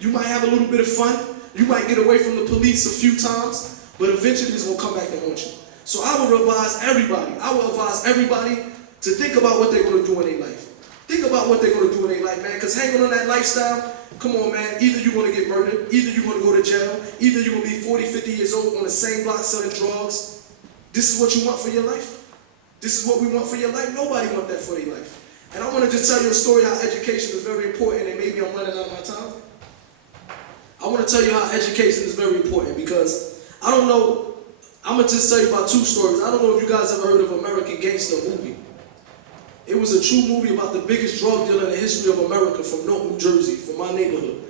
You might have a little bit of fun. You might get away from the police a few times, but eventually it's gonna come back to haunt you. So I would advise everybody to think about what they're gonna do in their life. Think about what they're gonna do in their life, man, because hanging on that lifestyle, come on, man, either you're gonna get murdered, either you're gonna go to jail, either you're gonna be 40, 50 years old on the same block selling drugs. This is what you want for your life? This is what we want for your life? Nobody want that for their life. And I want to just tell you a story how education is very important, and maybe I'm running out of my time. I want to tell you how education is very important because I don't know, I'm going to just tell you about two stories. I don't know if you guys ever heard of American Gangsta movie. It was a true movie about the biggest drug dealer in the history of America from North New Jersey, from my neighborhood.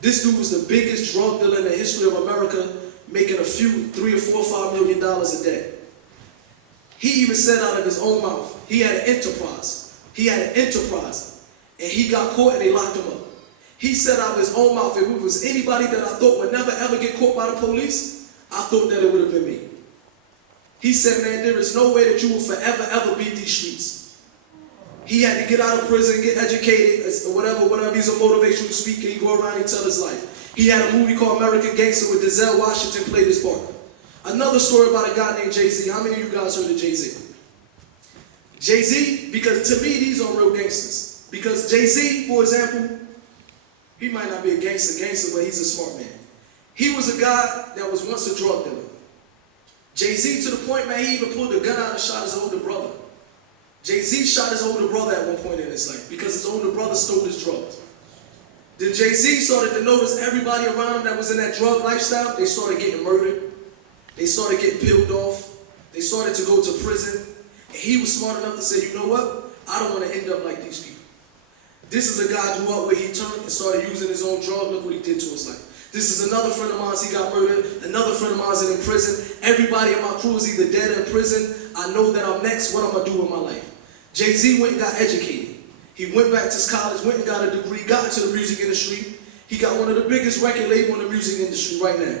This dude was the biggest drug dealer in the history of America, making a few, $3 or $4 or $5 million a day. He even said out of his own mouth, he had an enterprise. And he got caught and they locked him up. He said out of his own mouth, if it was anybody that I thought would never ever get caught by the police, I thought that it would have been me. He said, man, there is no way that you will forever, ever beat these streets. He had to get out of prison, get educated, or whatever. He's a motivational speaker. He go around and tell his life. He had a movie called American Gangster with Denzel Washington played his part. Another story about a guy named Jay-Z. How many of you guys heard of Jay-Z? Jay-Z, because to me, these are real gangsters. Because Jay-Z, for example, he might not be a gangster, but he's a smart man. He was a guy that was once a drug dealer. Jay-Z to the point, man, he even pulled a gun out and shot his older brother. Jay-Z shot his older brother at one point in his life because his older brother stole his drugs. Then Jay-Z started to notice everybody around him that was in that drug lifestyle, they started getting murdered. They started getting peeled off. They started to go to prison. And he was smart enough to say, you know what? I don't want to end up like these people. This is a guy who grew up where he turned and started using his own drug. Look what he did to his life. This is another friend of mine, he got murdered. Another friend of mine is in prison. Everybody in my crew is either dead or in prison. I know that I'm next. What I'm going to do with my life? Jay-Z went and got educated. He went back to college, went and got a degree, got into the music industry. He got one of the biggest record labels in the music industry right now.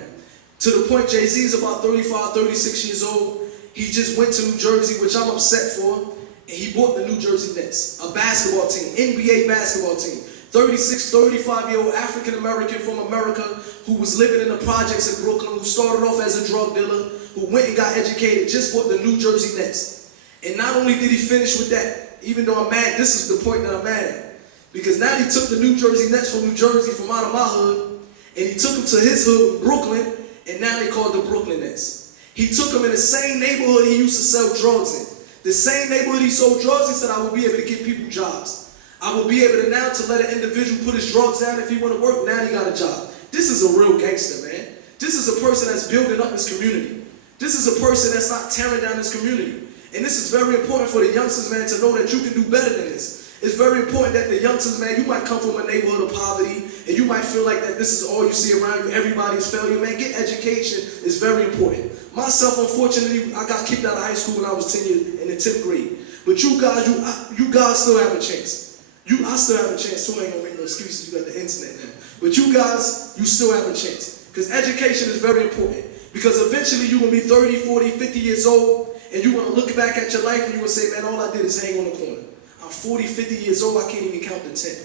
To the point Jay-Z is about 35, 36 years old. He just went to New Jersey, which I'm upset for, and he bought the New Jersey Nets, a basketball team, NBA basketball team. 36, 35-year-old African-American from America who was living in the projects in Brooklyn, who started off as a drug dealer, who went and got educated, just bought the New Jersey Nets. And not only did he finish with that, even though I'm mad, this is the point that I'm mad at. Because now he took the New Jersey Nets from New Jersey, from out of my hood, and he took them to his hood, Brooklyn, and now they call it the Brooklyn Nets. He took them in the same neighborhood he used to sell drugs in. The same neighborhood he sold drugs, he said, I will be able to give people jobs. I will be able to now to let an individual put his drugs down if he want to work, now he got a job. This is a real gangster, man. This is a person that's building up his community. This is a person that's not tearing down his community. And this is very important for the youngsters, man, to know that you can do better than this. It's very important that the youngsters, man, you might come from a neighborhood of poverty, and you might feel like that this is all you see around you, everybody's failure, man. Get education is very important. Myself, unfortunately, I got kicked out of high school when I was 10 years in the 10th grade. But you guys still have a chance. I still have a chance, so I ain't gonna make no excuses, you got the internet now. But you guys, you still have a chance. Because education is very important. Because eventually you're gonna be 30, 40, 50 years old, and you're gonna look back at your life and you're gonna say, man, all I did is hang on the corner. I'm 40, 50 years old, I can't even count to 10.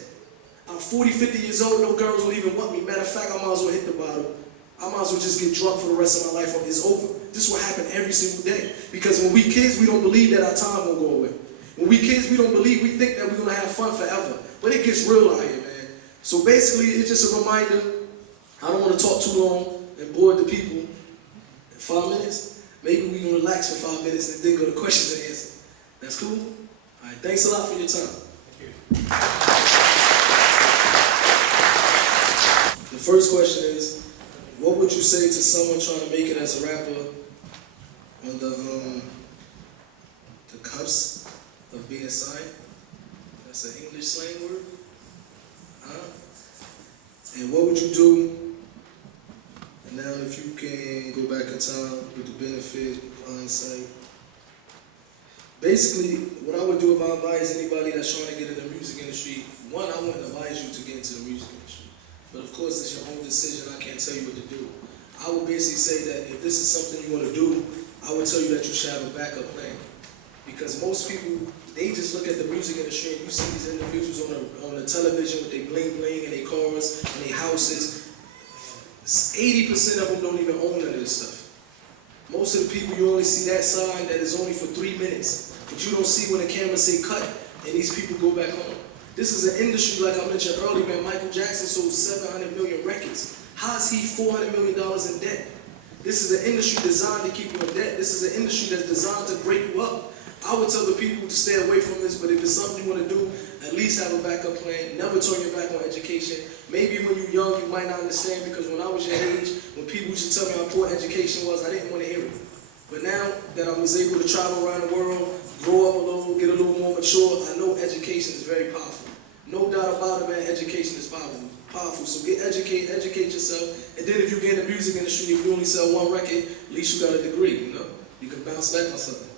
I'm 40, 50 years old, no girls will even want me. Matter of fact, I might as well hit the bottle. I might as well just get drunk for the rest of my life. It's over. This will happen every single day. Because when we kids, we don't believe that our time will go away. When we kids, we think that we're gonna have fun forever. But it gets real out here, man. So basically, it's just a reminder. I don't want to talk too long and bore the people. In 5 minutes, maybe we can relax for 5 minutes and then go to questions and answers. That's cool? All right, thanks a lot for your time. Thank you. The first question is, what would you say to someone trying to make it as a rapper on the cusp of being signed? That's an English slang word. And what would you do? And now if you can go back in time with the benefit of hindsight. Basically, what I would do if I advise anybody that's trying to get in the music industry, one, I wouldn't advise you to get into the music industry. But of course, it's your own decision. I can't tell you what to do. I would basically say that if this is something you want to do, I would tell you that you should have a backup plan. Because most people they just look at the music industry and you see these individuals on the television with their bling bling and their cars and their houses. 80% of them don't even own none of this stuff. Most of the people, you only see that sign that is only for 3 minutes. But you don't see when the camera say cut and these people go back home. This is an industry, like I mentioned earlier, man. Michael Jackson sold 700 million records. How is he $400 million in debt? This is an industry designed to keep you in debt. This is an industry that's designed to break you up. I would tell the people to stay away from this, but if it's something you want to do, at least have a backup plan. Never turn your back on education. Maybe when you're young, you might not understand, because when I was your age, when people used to tell me how important education was, I didn't want to hear it. But now that I was able to travel around the world, grow up a little, get a little more mature, I know education is very powerful. No doubt about it, man, education is powerful. So get educate yourself. And then if you get in the music industry, if you only sell one record, at least you got a degree, you know? You can bounce back on something.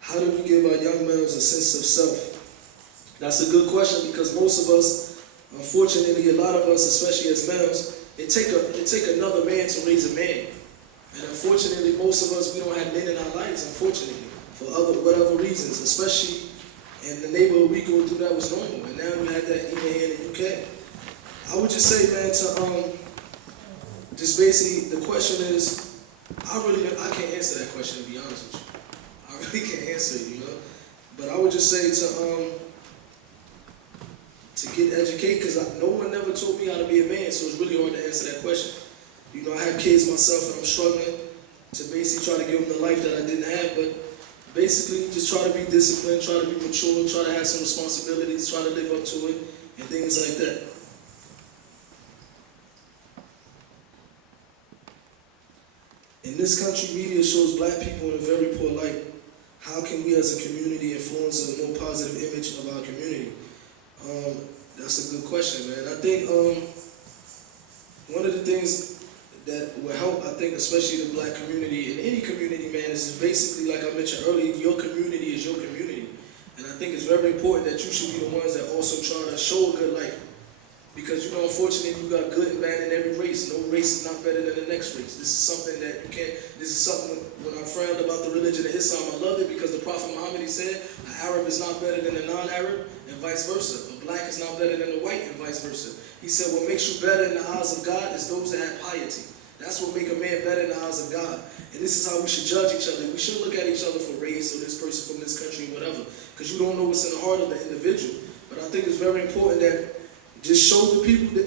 How do we give our young males a sense of self? That's a good question, because most of us, unfortunately, a lot of us, especially as males, it take another man to raise a man. And unfortunately, most of us, we don't have men in our lives, unfortunately, for whatever reasons, especially in the neighborhood we go through, that was normal. And now we have that even here in the UK. I would just say, man, just basically, the question is, I can't answer that question, to be honest with you. I really can't answer it, you know. But I would just say to get educated, because no one never taught me how to be a man, so it's really hard to answer that question. You know, I have kids myself, and I'm struggling to basically try to give them the life that I didn't have, but basically just try to be disciplined, try to be mature, try to have some responsibilities, try to live up to it, and things like that. In this country, media shows black people in a very poor light. How can we as a community influence a more positive image of our community? That's a good question, man. I think one of the things that will help, I think, especially the black community, in any community, man, is basically, like I mentioned earlier, your community is your community. And I think it's very important that you should be the ones that also try to show a good light. Because, you know, unfortunately, you got good and bad in every race. No race is not better than the next race. This is something that you can't, this is something, when I frowned about the religion of Islam, I loved it because the Prophet Muhammad, he said, an Arab is not better than a non-Arab, and vice versa. A black is not better than a white, and vice versa. He said, what makes you better in the eyes of God is those that have piety. That's what makes a man better in the eyes of God. And this is how we should judge each other. We shouldn't look at each other for race or this person from this country or whatever, because you don't know what's in the heart of the individual. But I think it's very important that just show the people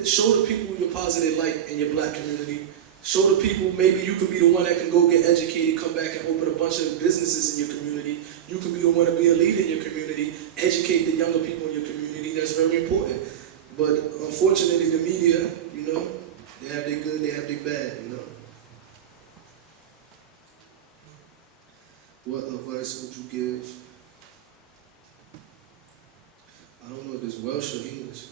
your positive light in your black community. Show the people, maybe you could be the one that can go get educated, come back and open a bunch of businesses in your community. You could be the one to be a leader in your community, educate the younger people in your community. That's very important. But unfortunately, the media, you know, they have their good, they have their bad, you know. What advice would you give? I don't know if it's Welsh or English.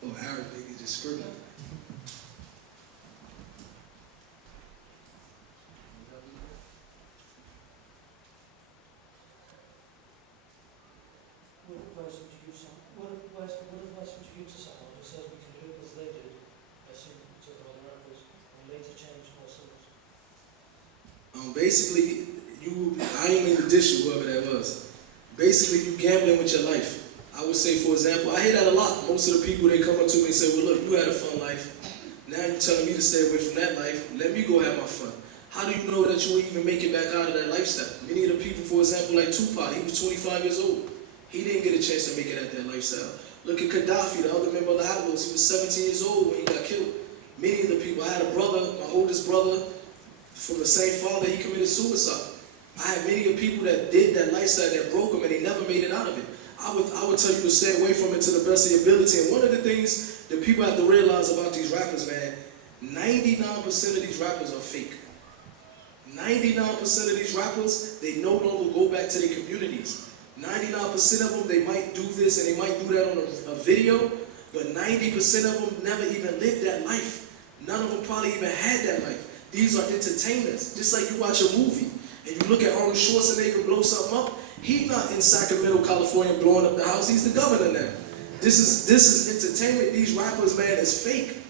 Or Arabic, you just scribble. What advice would you give to someone who says we can do it as they did, assume to the other rappers, and later change ourselves? Basically, I ain't mean to dish you, whoever that was. Basically, you gambling with your life. I would say, for example, I hear that a lot. Most of the people, they come up to me and say, well, look, you had a fun life. Now you're telling me to stay away from that life. Let me go have my fun. How do you know that you will even make it back out of that lifestyle? Many of the people, for example, like Tupac, he was 25 years old. He didn't get a chance to make it at that lifestyle. Look at Gaddafi, the other member of the Outlaws. He was 17 years old when he got killed. Many of the people, I had a brother, my oldest brother, from the same father, he committed suicide. I had many of the people that did that lifestyle that broke them and they never made it out of it. I would tell you to stay away from it to the best of your ability. And one of the things that people have to realize about these rappers, man, 99% of these rappers are fake. 99% of these rappers, they no longer go back to their communities. 99% of them, they might do this and they might do that on a video, but 90% of them never even lived that life. None of them probably even had that life. These are entertainers. Just like you watch a movie and you look at Arnold Schwarzenegger blow something up, he's not in Sacramento, California blowing up the house, he's the governor now. This is entertainment. These rappers, man, is fake.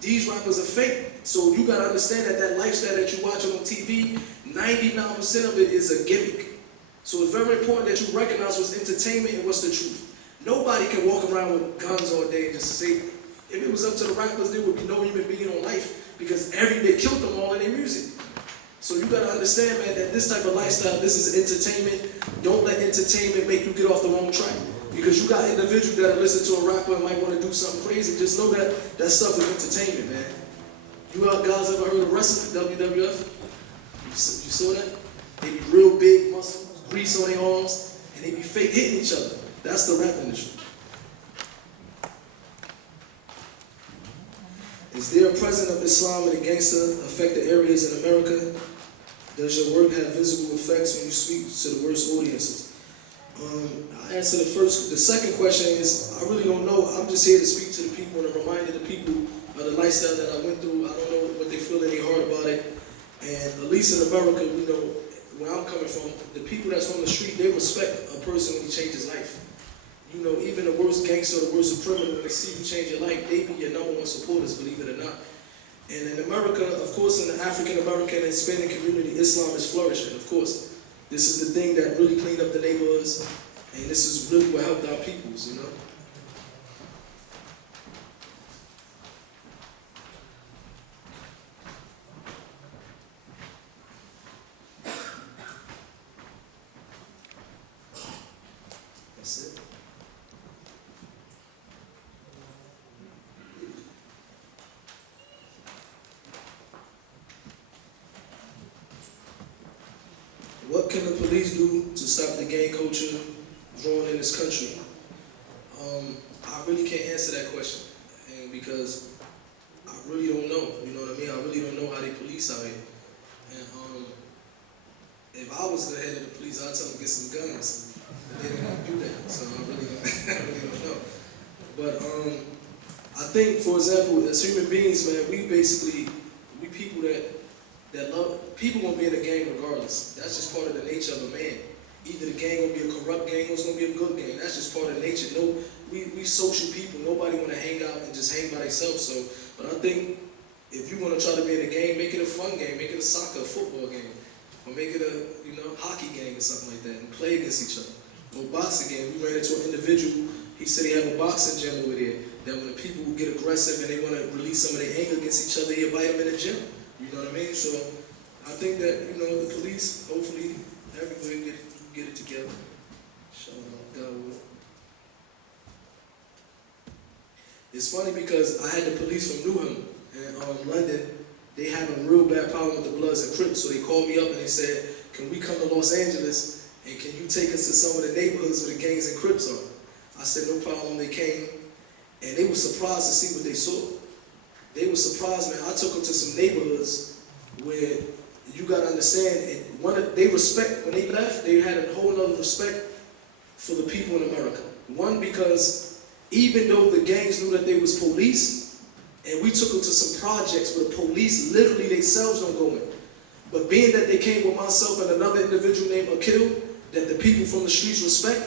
These rappers are fake. So you gotta understand that that lifestyle that you're watching on TV, 99% of it is a gimmick. So it's very important that you recognize what's entertainment and what's the truth. Nobody can walk around with guns all day just to say, if it was up to the rappers, there would be no human being on life because they killed them all in their music. So you gotta understand, man, that this type of lifestyle, this is entertainment. Don't let entertainment make you get off the wrong track. Because you got individuals that listen to a rapper and might want to do something crazy. Just know that that stuff is entertainment, man. You guys ever heard of wrestling, WWF? You saw that? They be real big, muscles, grease on their arms, and they be fake hitting each other. That's the rap industry. Is there a presence of Islam in the gangster affected areas in America? Does your work have visible effects when you speak to the worst audiences? I answer the second question is, I really don't know. I'm just here to speak to the people and remind the people of the lifestyle that I went through. I don't know what they feel in their heart about it. And at least in America, you know, where I'm coming from, the people that's on the street, they respect a person when he changes life. You know, even the worst gangster, the worst criminal, when they see you change your life, they be your number one supporters, believe it or not. And in America, of course, in the African American and Hispanic community, Islam is flourishing, of course. This is the thing that really cleaned up the neighborhoods, and this is really what helped our peoples, you know? That's it. What can the police do to stop the gang culture growing in this country? I really can't answer that question, and because I really don't know. You know what I mean? I really don't know how they police out here. And if I was the head of the police, I'd tell them to get some guns. But they don't do that, so I really don't know. But I think, for example, as human beings, man, we people that love, people gonna be in a gang regardless. That's just part of the nature of a man. Either the gang gonna be a corrupt gang or it's gonna be a good gang. That's just part of nature. No, we social people. Nobody wanna hang out and just hang by themselves. So, but I think if you wanna try to be in a game, make it a fun game. Make it a soccer, football game, or make it a hockey game or something like that, and play against each other. Or boxing game. We ran into an individual. He said he had a boxing gym over there. That when the people would get aggressive and they wanna release some of their anger against each other, he invite them in the gym. You know what I mean? So I think that, the police, hopefully, everywhere get it together. Inshallah, God will. It's funny because I had the police from Newham and London. They have a real bad problem with the Bloods and Crips, so they called me up and they said, can we come to Los Angeles and can you take us to some of the neighborhoods where the gangs and Crips are? I said, no problem. They came and they were surprised to see what they saw. They were surprised, man. I took them to some neighborhoods where you gotta understand, they respect, when they left, they had a whole other respect for the people in America. One, because even though the gangs knew that they was police, and we took them to some projects where police literally themselves don't go in. But being that they came with myself and another individual named Akil, that the people from the streets respect,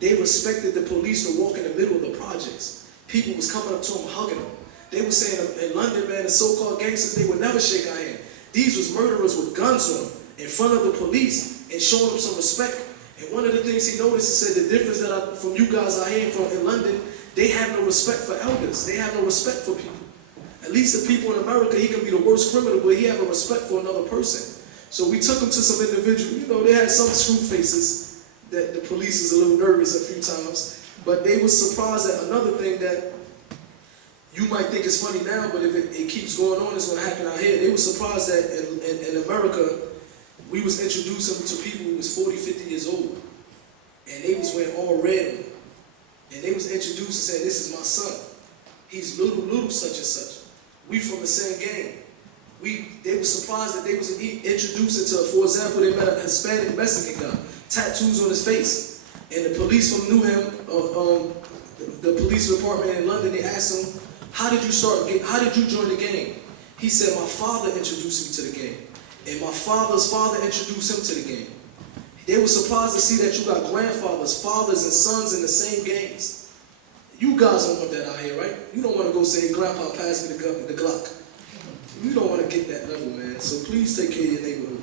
they respected the police to walk in the middle of the projects. People was coming up to them, hugging them. They were saying in London, man, the so-called gangsters, they would never shake our hand. These was murderers with guns on them in front of the police and showing them some respect. And one of the things he noticed, he said, the difference that from you guys I hear from in London, they have no respect for elders. They have no respect for people. At least the people in America, he can be the worst criminal, but he have a respect for another person. So we took him to some individual, they had some screw faces that the police was a little nervous a few times, but they was surprised at another thing that you might think it's funny now, but if it keeps going on, it's going to happen out here. They were surprised that in America, we was introducing to people who was 40, 50 years old. And they was wearing all red. And they was introduced and saying, this is my son. He's little such and such. We from the same gang. They were surprised that they was introduced into, for example, they met a Hispanic Mexican guy, tattoos on his face. And the police from Newham, the police department in London, they asked him, how did you join the gang? He said, my father introduced me to the gang. And my father's father introduced him to the gang. They were surprised to see that you got grandfathers, fathers, and sons in the same gangs. You guys don't want that out here, right? You don't want to go say, Grandpa, pass me the Glock. You don't want to get that level, man. So please take care of your neighborhood.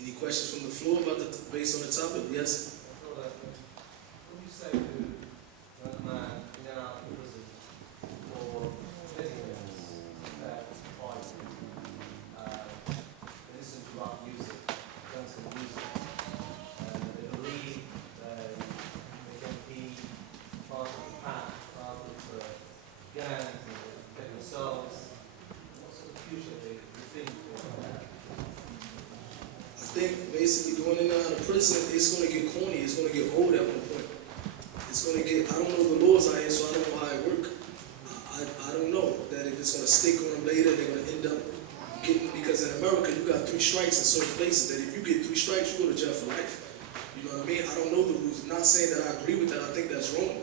Any questions from the floor about based on the topic? Yes? What do you say to that man in and out of prison for living that fight? They listen to rock music, gangsta music, and they believe that they can be part of the pack, part of the gangs, and get themselves. What sort of future they think they have? I think basically going in and out of prison, it's going to get corny. It's going to get old at one point. It's going to get, I don't know the laws out here, so I don't know how it works. I don't know that if it's going to stick on them later, they're going to end up getting, because in America, you got 3 strikes in certain places, that if you get 3 strikes, you go to jail for life. You know what I mean? I don't know the rules. I'm not saying that I agree with that. I think that's wrong.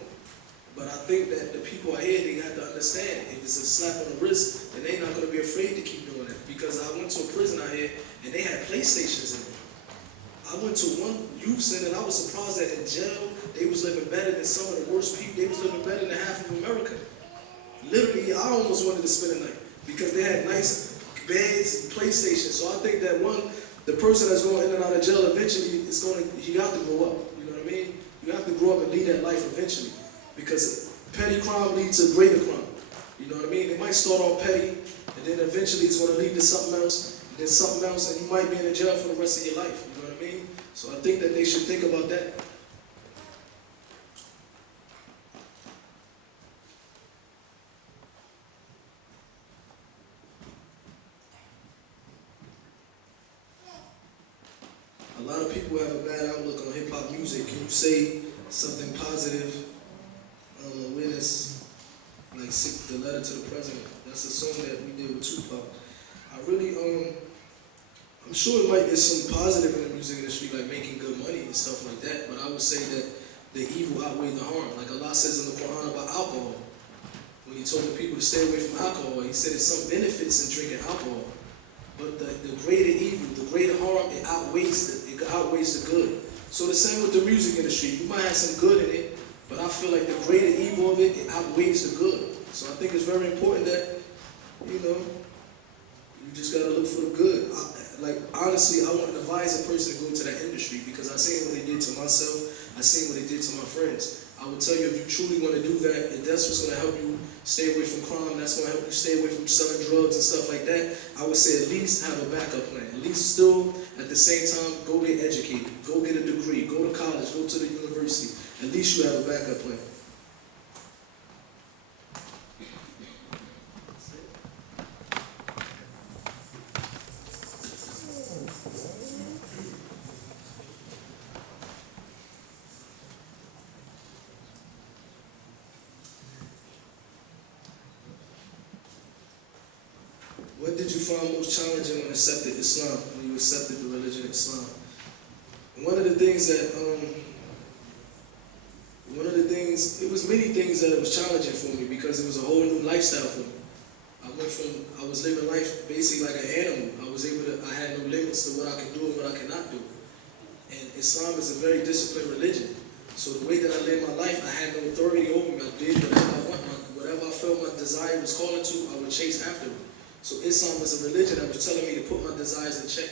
But I think that the people out here, they have to understand, if it's a slap on the wrist, then they're not going to be afraid to keep doing it. Because I went to a prison out here, and they had PlayStations in it. I went to one youth center, and I was surprised that in jail, they was living better than some of the worst people. They was living better than half of America. Literally, I almost wanted to spend a night, because they had nice beds and PlayStations. So I think that the person that's going in and out of jail eventually is you have to grow up. You know what I mean? You have to grow up and lead that life eventually. Because petty crime leads to greater crime. You know what I mean? It might start off petty, and then eventually it's going to lead to something else, and then something else, and you might be in a jail for the rest of your life. You know what I mean? So I think that they should think about that. A lot of people have a bad outlook on hip-hop music. Can you say something positive? Witness, like the letter to the president. That's a song that we did with Tupac. I'm sure it might be some positive in the music industry, like making good money and stuff like that, but I would say that the evil outweighed the harm. Like Allah says in the Quran about alcohol. When he told the people to stay away from alcohol, he said there's some benefits in drinking alcohol, but the greater evil, the greater harm, it outweighs the good. So the same with the music industry. You might have some good in it, but I feel like the greater evil of it outweighs the good. So I think it's very important that, you just gotta look for the good. Honestly, I wouldn't advise a person to go into that industry, because I seen what they did to myself, I seen what they did to my friends. I would tell you, if you truly want to do that, if that's what's gonna help you stay away from crime, that's gonna help you stay away from selling drugs and stuff like that, I would say at least have a backup plan. At least still, at the same time, go get educated, go get a degree, go to college, go to the university. At least you have a backup plan. What did you find most challenging when accepted Islam, when you accepted the religion of Islam? One of the things, it was many things that it was challenging for me, because it was a whole new lifestyle for me. I was living life basically like an animal. I had no limits to what I could do and what I cannot do. And Islam is a very disciplined religion. So the way that I lived my life, I had no authority over me. I did whatever I want. Whatever I felt my desire was calling to, I would chase after it. So Islam was a religion that was telling me to put my desires in check.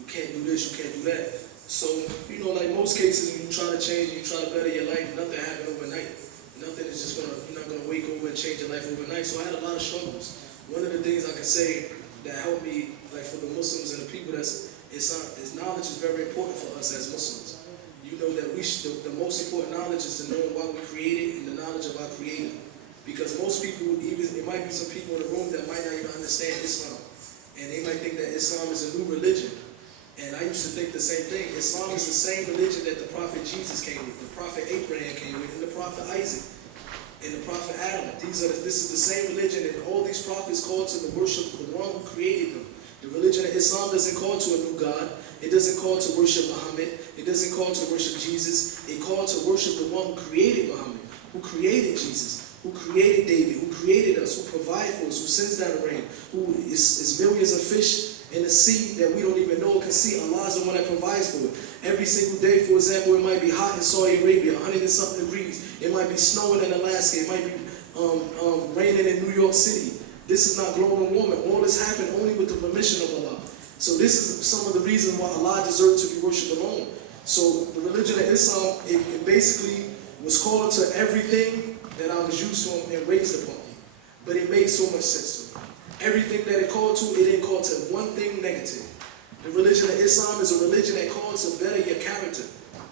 You can't do this, you can't do that. So, like most cases, when you try to change, you try to better your life, nothing happened overnight. Nothing is just you're not gonna wake over and change your life overnight. So I had a lot of struggles. One of the things I can say that helped me, like for the Muslims and the people is knowledge is very important for us as Muslims. You know that the most important knowledge is to know why we created and the knowledge of our Creator. Because most people, it might be some people in the room that might not even understand Islam. And they might think that Islam is a new religion. And I used to think the same thing. Islam is the same religion that the Prophet Jesus came with, the Prophet Abraham came with, and the Prophet Isaac, and the Prophet Adam. This is the same religion, and all these prophets called to the worship of the one who created them. The religion of Islam doesn't call to a new God. It doesn't call to worship Muhammad. It doesn't call to worship Jesus. It called to worship the one who created Muhammad, who created Jesus, who created David, who created us, who provides for us, who sends down the rain, who is millions of fish in the sea that we don't even know or can see. Allah is the one that provides for it. Every single day, for example, it might be hot in Saudi Arabia, 100 and something degrees. might be snowing in Alaska. It might be raining in New York City. This is not global warming. All this happened only with the permission of Allah. So this is some of the reasons why Allah deserves to be worshipped alone. So the religion of Islam, it basically was called to everything that I was used to and raised upon. But it made so much sense to me. Everything that it called to, it didn't call to one thing negative. The religion of Islam is a religion that calls to better your character.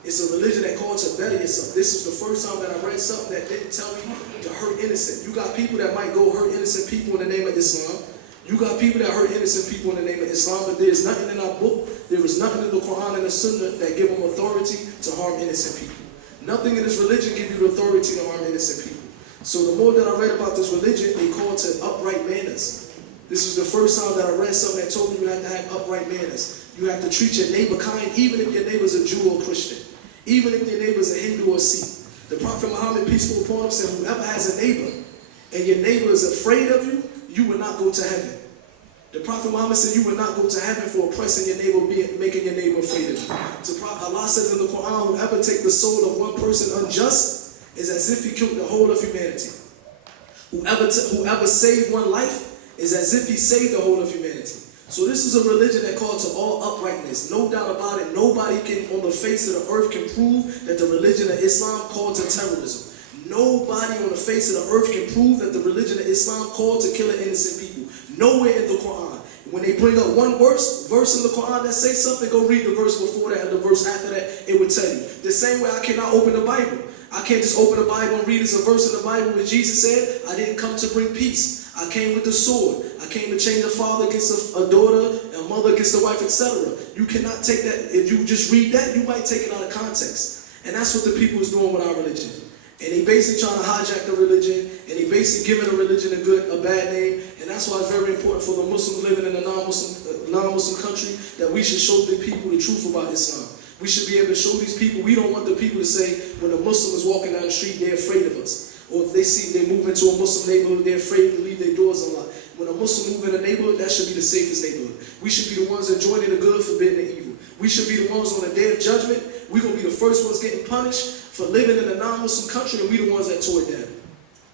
It's a religion that calls to better yourself. This is the first time that I read something that didn't tell me to hurt innocent. You got people that might go hurt innocent people in the name of Islam. You got people that hurt innocent people in the name of Islam, but there's nothing in our book, there is nothing in the Quran and the Sunnah that give them authority to harm innocent people. Nothing in this religion give you the authority to harm innocent people. So the more that I read about this religion, they call to upright manners. This is the first time that I read something that told me you have to have upright manners. You have to treat your neighbor kind, even if your neighbor's a Jew or Christian. Even if your neighbor's a Hindu or Sikh. The Prophet Muhammad, peace be upon him, said, whoever has a neighbor, and your neighbor is afraid of you, you will not go to heaven. The Prophet Muhammad said you will not go to heaven for oppressing your neighbor, making your neighbor afraid of you. So Allah says in the Quran, whoever take the soul of one person unjust is as if he killed the whole of humanity. Whoever saved one life is as if he saved the whole of humanity. So this is a religion that calls to all uprightness. No doubt about it. Nobody can, on the face of the earth, can prove that the religion of Islam called to terrorism. Nobody on the face of the earth can prove that the religion of Islam called to killing innocent people. Nowhere in the Quran. When they bring up one verse in the Quran that says something, go read the verse before that and the verse after that, it would tell you. The same way I cannot open the Bible. I can't just open the Bible and read as a verse in the Bible where Jesus said, I didn't come to bring peace. I came with the sword. I came to change a father against a daughter, a mother against a wife, etc. You cannot take that. If you just read that, you might take it out of context. And that's what the people is doing with our religion. And they basically trying to hijack the religion, and they basically giving the religion a bad name. And that's why it's very important for the Muslims living in a non-Muslim country that we should show the people the truth about Islam. We should be able to show these people. We don't want the people to say when a Muslim is walking down the street, they're afraid of us. Or if they move into a Muslim neighborhood, they're afraid to leave their doors unlocked. When a Muslim move in a neighborhood, that should be the safest neighborhood. We should be the ones enjoying the good, forbidding the evil. We should be the ones on the day of judgment. We're going to be the first ones getting punished for living in a non-Muslim country, and we the ones that tore it down.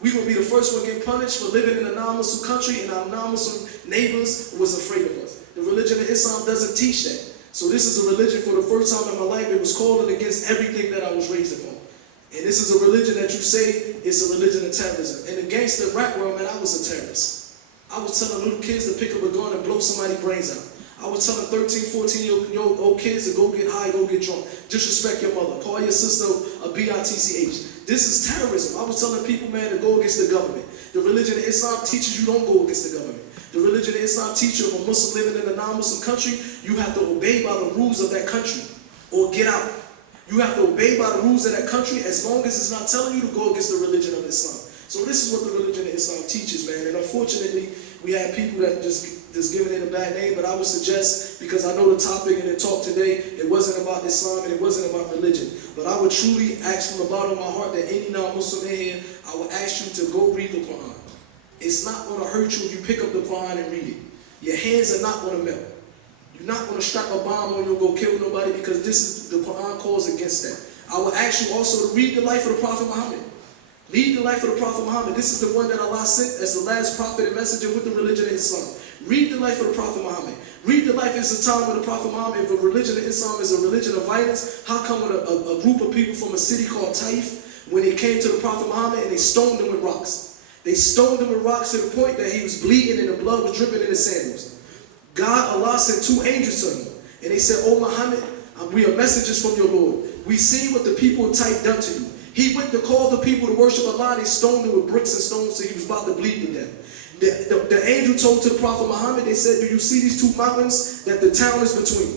We're going to be the first one getting punished for living in a non-Muslim country, and our non-Muslim neighbors was afraid of us. The religion of Islam doesn't teach that. So this is a religion for the first time in my life, it was calling against everything that I was raised upon. And this is a religion that you say is a religion of terrorism. In the gangsta rap world, man, I was a terrorist. I was telling little kids to pick up a gun and blow somebody's brains out. I was telling 13, 14-year-old kids to go get high, go get drunk. Disrespect your mother. Call your sister a bitch. This is terrorism. I was telling people, man, to go against the government. The religion of Islam teaches you don't go against the government. The religion of Islam teaches you if a Muslim living in a non-Muslim country, you have to obey by the rules of that country or get out. You have to obey by the rules of that country as long as it's not telling you to go against the religion of Islam. So this is what the religion of Islam teaches, man. And unfortunately, we have people that just giving it a bad name, but I would suggest, because I know the topic and the talk today, it wasn't about Islam and it wasn't about religion. But I would truly ask from the bottom of my heart that any non-Muslim in here, I would ask you to go read the Quran. It's not going to hurt you if you pick up the Quran and read it. Your hands are not going to melt. You're not going to strap a bomb on you and go kill nobody, because this is the Quran calls against that. I will ask you also to read the life of the Prophet Muhammad. Read the life of the Prophet Muhammad. This is the one that Allah sent as the last prophet and messenger with the religion of Islam. Read the life of the Prophet Muhammad. Read the life. It's a time when the Prophet Muhammad, if the religion of Islam is a religion of violence, how come when a group of people from a city called Taif, when they came to the Prophet Muhammad and they stoned him with rocks. They stoned him with rocks to the point that he was bleeding and the blood was dripping in his sandals. Allah sent 2 angels to him. And they said, "Oh Muhammad, we are messengers from your Lord. We see what the people of Taif done to you." He went to call the people to worship Allah, and they stoned him with bricks and stones so he was about to bleed to death. The angel told to the Prophet Muhammad, they said, "Do you see these 2 mountains that the town is between?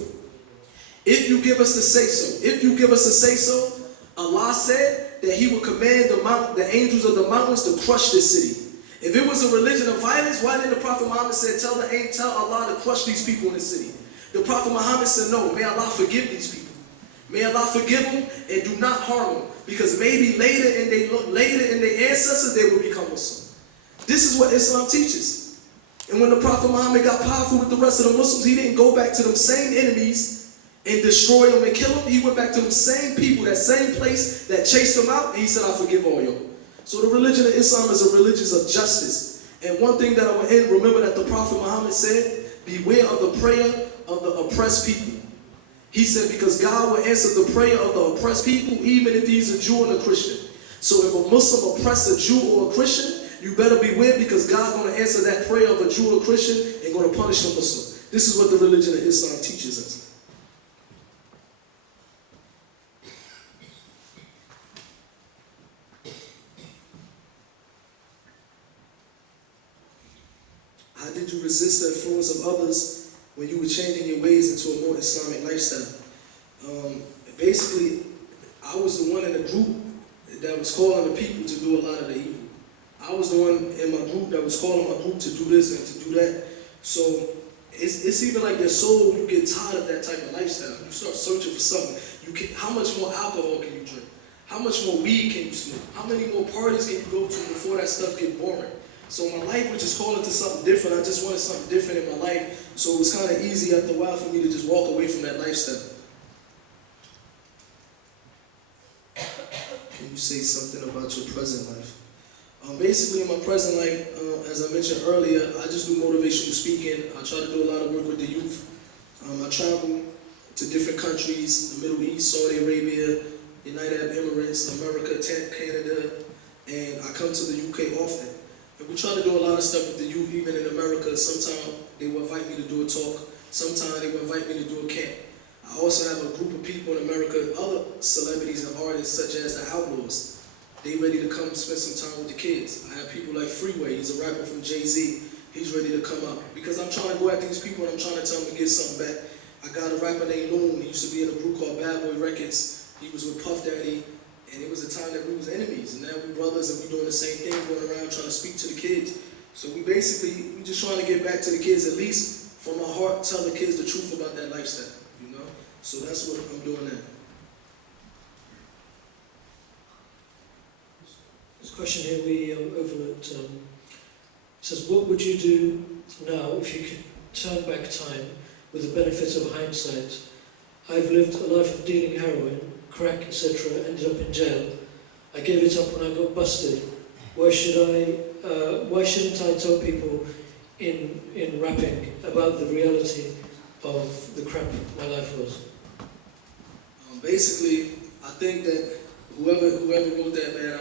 If you give us the say-so, Allah said that he would command the angels of the mountains to crush this city." If it was a religion of violence, why didn't the Prophet Muhammad say, tell Allah to crush these people in the city? The Prophet Muhammad said, no, may Allah forgive these people. May Allah forgive them and do not harm them, because maybe later in their ancestors they will become Muslim. This is what Islam teaches. And when the Prophet Muhammad got powerful with the rest of the Muslims, he didn't go back to them same enemies and destroy them and kill them, he went back to them same people, that same place that chased them out, and he said, I forgive all y'all. So the religion of Islam is a religion of justice. And one thing that I will end, remember that the Prophet Muhammad said, beware of the prayer of the oppressed people. He said, because God will answer the prayer of the oppressed people, even if he's a Jew and a Christian. So if a Muslim oppresses a Jew or a Christian, you better beware, because God's going to answer that prayer of a Jew or a Christian and going to punish the Muslim. This is what the religion of Islam teaches us. How did you resist the influence of others when you were changing your ways into a more Islamic lifestyle? Basically, I was the one in the group that was calling the people to do a lot of the evil. I was the one in my group that was calling my group to do this and to do that. So it's even like your soul, you get tired of that type of lifestyle. You start searching for something. How much more alcohol can you drink? How much more weed can you smoke? How many more parties can you go to before that stuff gets boring? So my life was just calling to something different. I just wanted something different in my life. So it was kind of easy after a while for me to just walk away from that lifestyle. Can you say something about your present life? Basically, in my present life, as I mentioned earlier, I just do motivational speaking. I try to do a lot of work with the youth. I travel to different countries, the Middle East, Saudi Arabia, United Arab Emirates, America, Canada, and I come to the UK often. And we try to do a lot of stuff with the youth, even in America. Sometimes they will invite me to do a talk. Sometimes they will invite me to do a camp. I also have a group of people in America, other celebrities and artists such as the Outlaws. They ready to come spend some time with the kids. I have people like Freeway, he's a rapper from Jay-Z. He's ready to come out. Because I'm trying to go after these people and I'm trying to tell them to get something back. I got a rapper named Loon. He used to be in a group called Bad Boy Records. He was with Puff Daddy. And it was a time that we was enemies, and now we brothers and we doing the same thing, going around trying to speak to the kids. So we just trying to get back to the kids, at least from my heart, tell the kids the truth about that lifestyle, you know? So that's what I'm doing now. This question here we overlooked. It says, what would you do now if you could turn back time with the benefit of hindsight? I've lived a life of dealing heroin, crack, etc., ended up in jail. I gave it up when I got busted. Why shouldn't I tell people in rapping about the reality of the crap my life was? Basically, I think that whoever wrote that, man,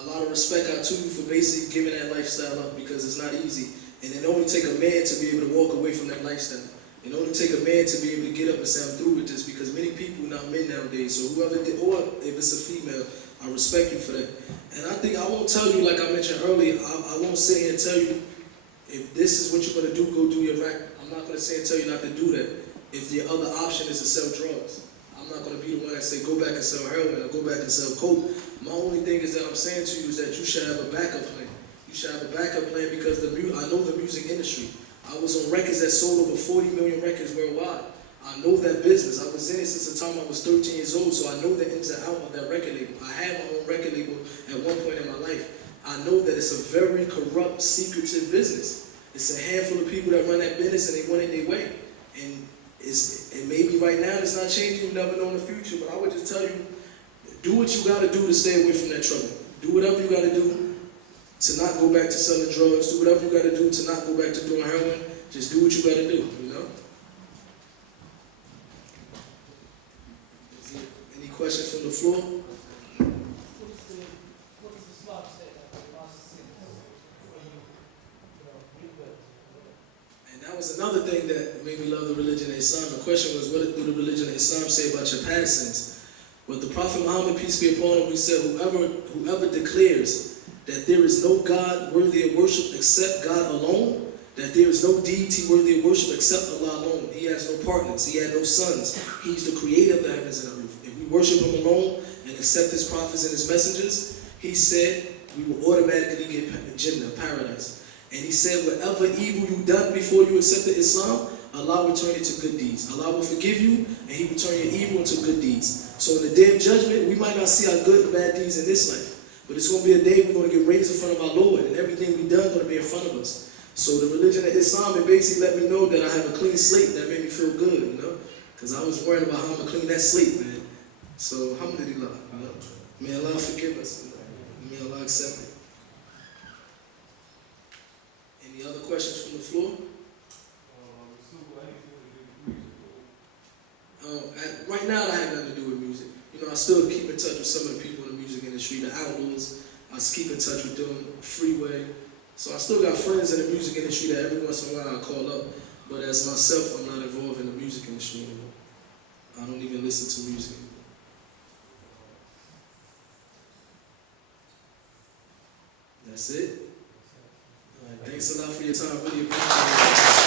a lot of respect out to you for basically giving that lifestyle up, because it's not easy. And it only take a man to be able to walk away from that lifestyle. It only take a man to be able to get up and say, I'm through with this, because many people not men nowadays. So whoever did, or if it's a female, I respect you for that. And I think I won't tell you, like I mentioned earlier, I won't sit here and tell you, if this is what you're going to do, go do your rap. I'm not going to say and tell you not to do that. If the other option is to sell drugs, I'm not going to be the one that say, go back and sell heroin or go back and sell coke. My only thing is that I'm saying to you is that you should have a backup plan. You should have a backup plan, because I know the music industry. I was on records that sold over 40 million records worldwide. I know that business. I was in it since the time I was 13 years old, so I know the ins and outs of that record label. I had my own record label at one point in my life. I know that it's a very corrupt, secretive business. It's a handful of people that run that business and they want it their way. And maybe right now it's not changing, you never know in the future, but I would just tell you, do what you gotta do to stay away from that trouble. Do whatever you gotta do to not go back to selling drugs. Do whatever you gotta do to not go back to doing heroin. Just do what you gotta do, you know? Is there any questions from the floor? What does Islam say about the last sins when you rebirth? And that was another thing that made me love the religion of Islam. The question was, what do the religion of Islam say about your past sins? But the Prophet Muhammad, peace be upon him, he said, whoever declares that there is no God worthy of worship except God alone, that there is no deity worthy of worship except Allah alone. He has no partners. He had no sons. He's the creator of the heavens and the earth. If we worship him alone and accept his prophets and his messengers, he said we will automatically get Jannah, paradise. And he said whatever evil you done before you accepted Islam, Allah will turn it to good deeds. Allah will forgive you, and he will turn your evil into good deeds. So in the day of judgment, we might not see our good and bad deeds in this life, but it's going to be a day we're going to get raised in front of our Lord, and everything we've done is going to be in front of us. So the religion of Islam, it basically let me know that I have a clean slate that made me feel good, you know? Because I was worried about how I'm going to clean that slate, man. So, alhamdulillah. May Allah forgive us. May Allah accept it. Any other questions from the floor? Right now, I have nothing to do with music. You know, I still keep in touch with some of the people in the music industry, the Outlaws. I keep in touch with them, Freeway. So I still got friends in the music industry that every once in a while I call up. But as myself, I'm not involved in the music industry anymore. I don't even listen to music anymore. That's it. All right, thanks a lot for your time. Really appreciate it.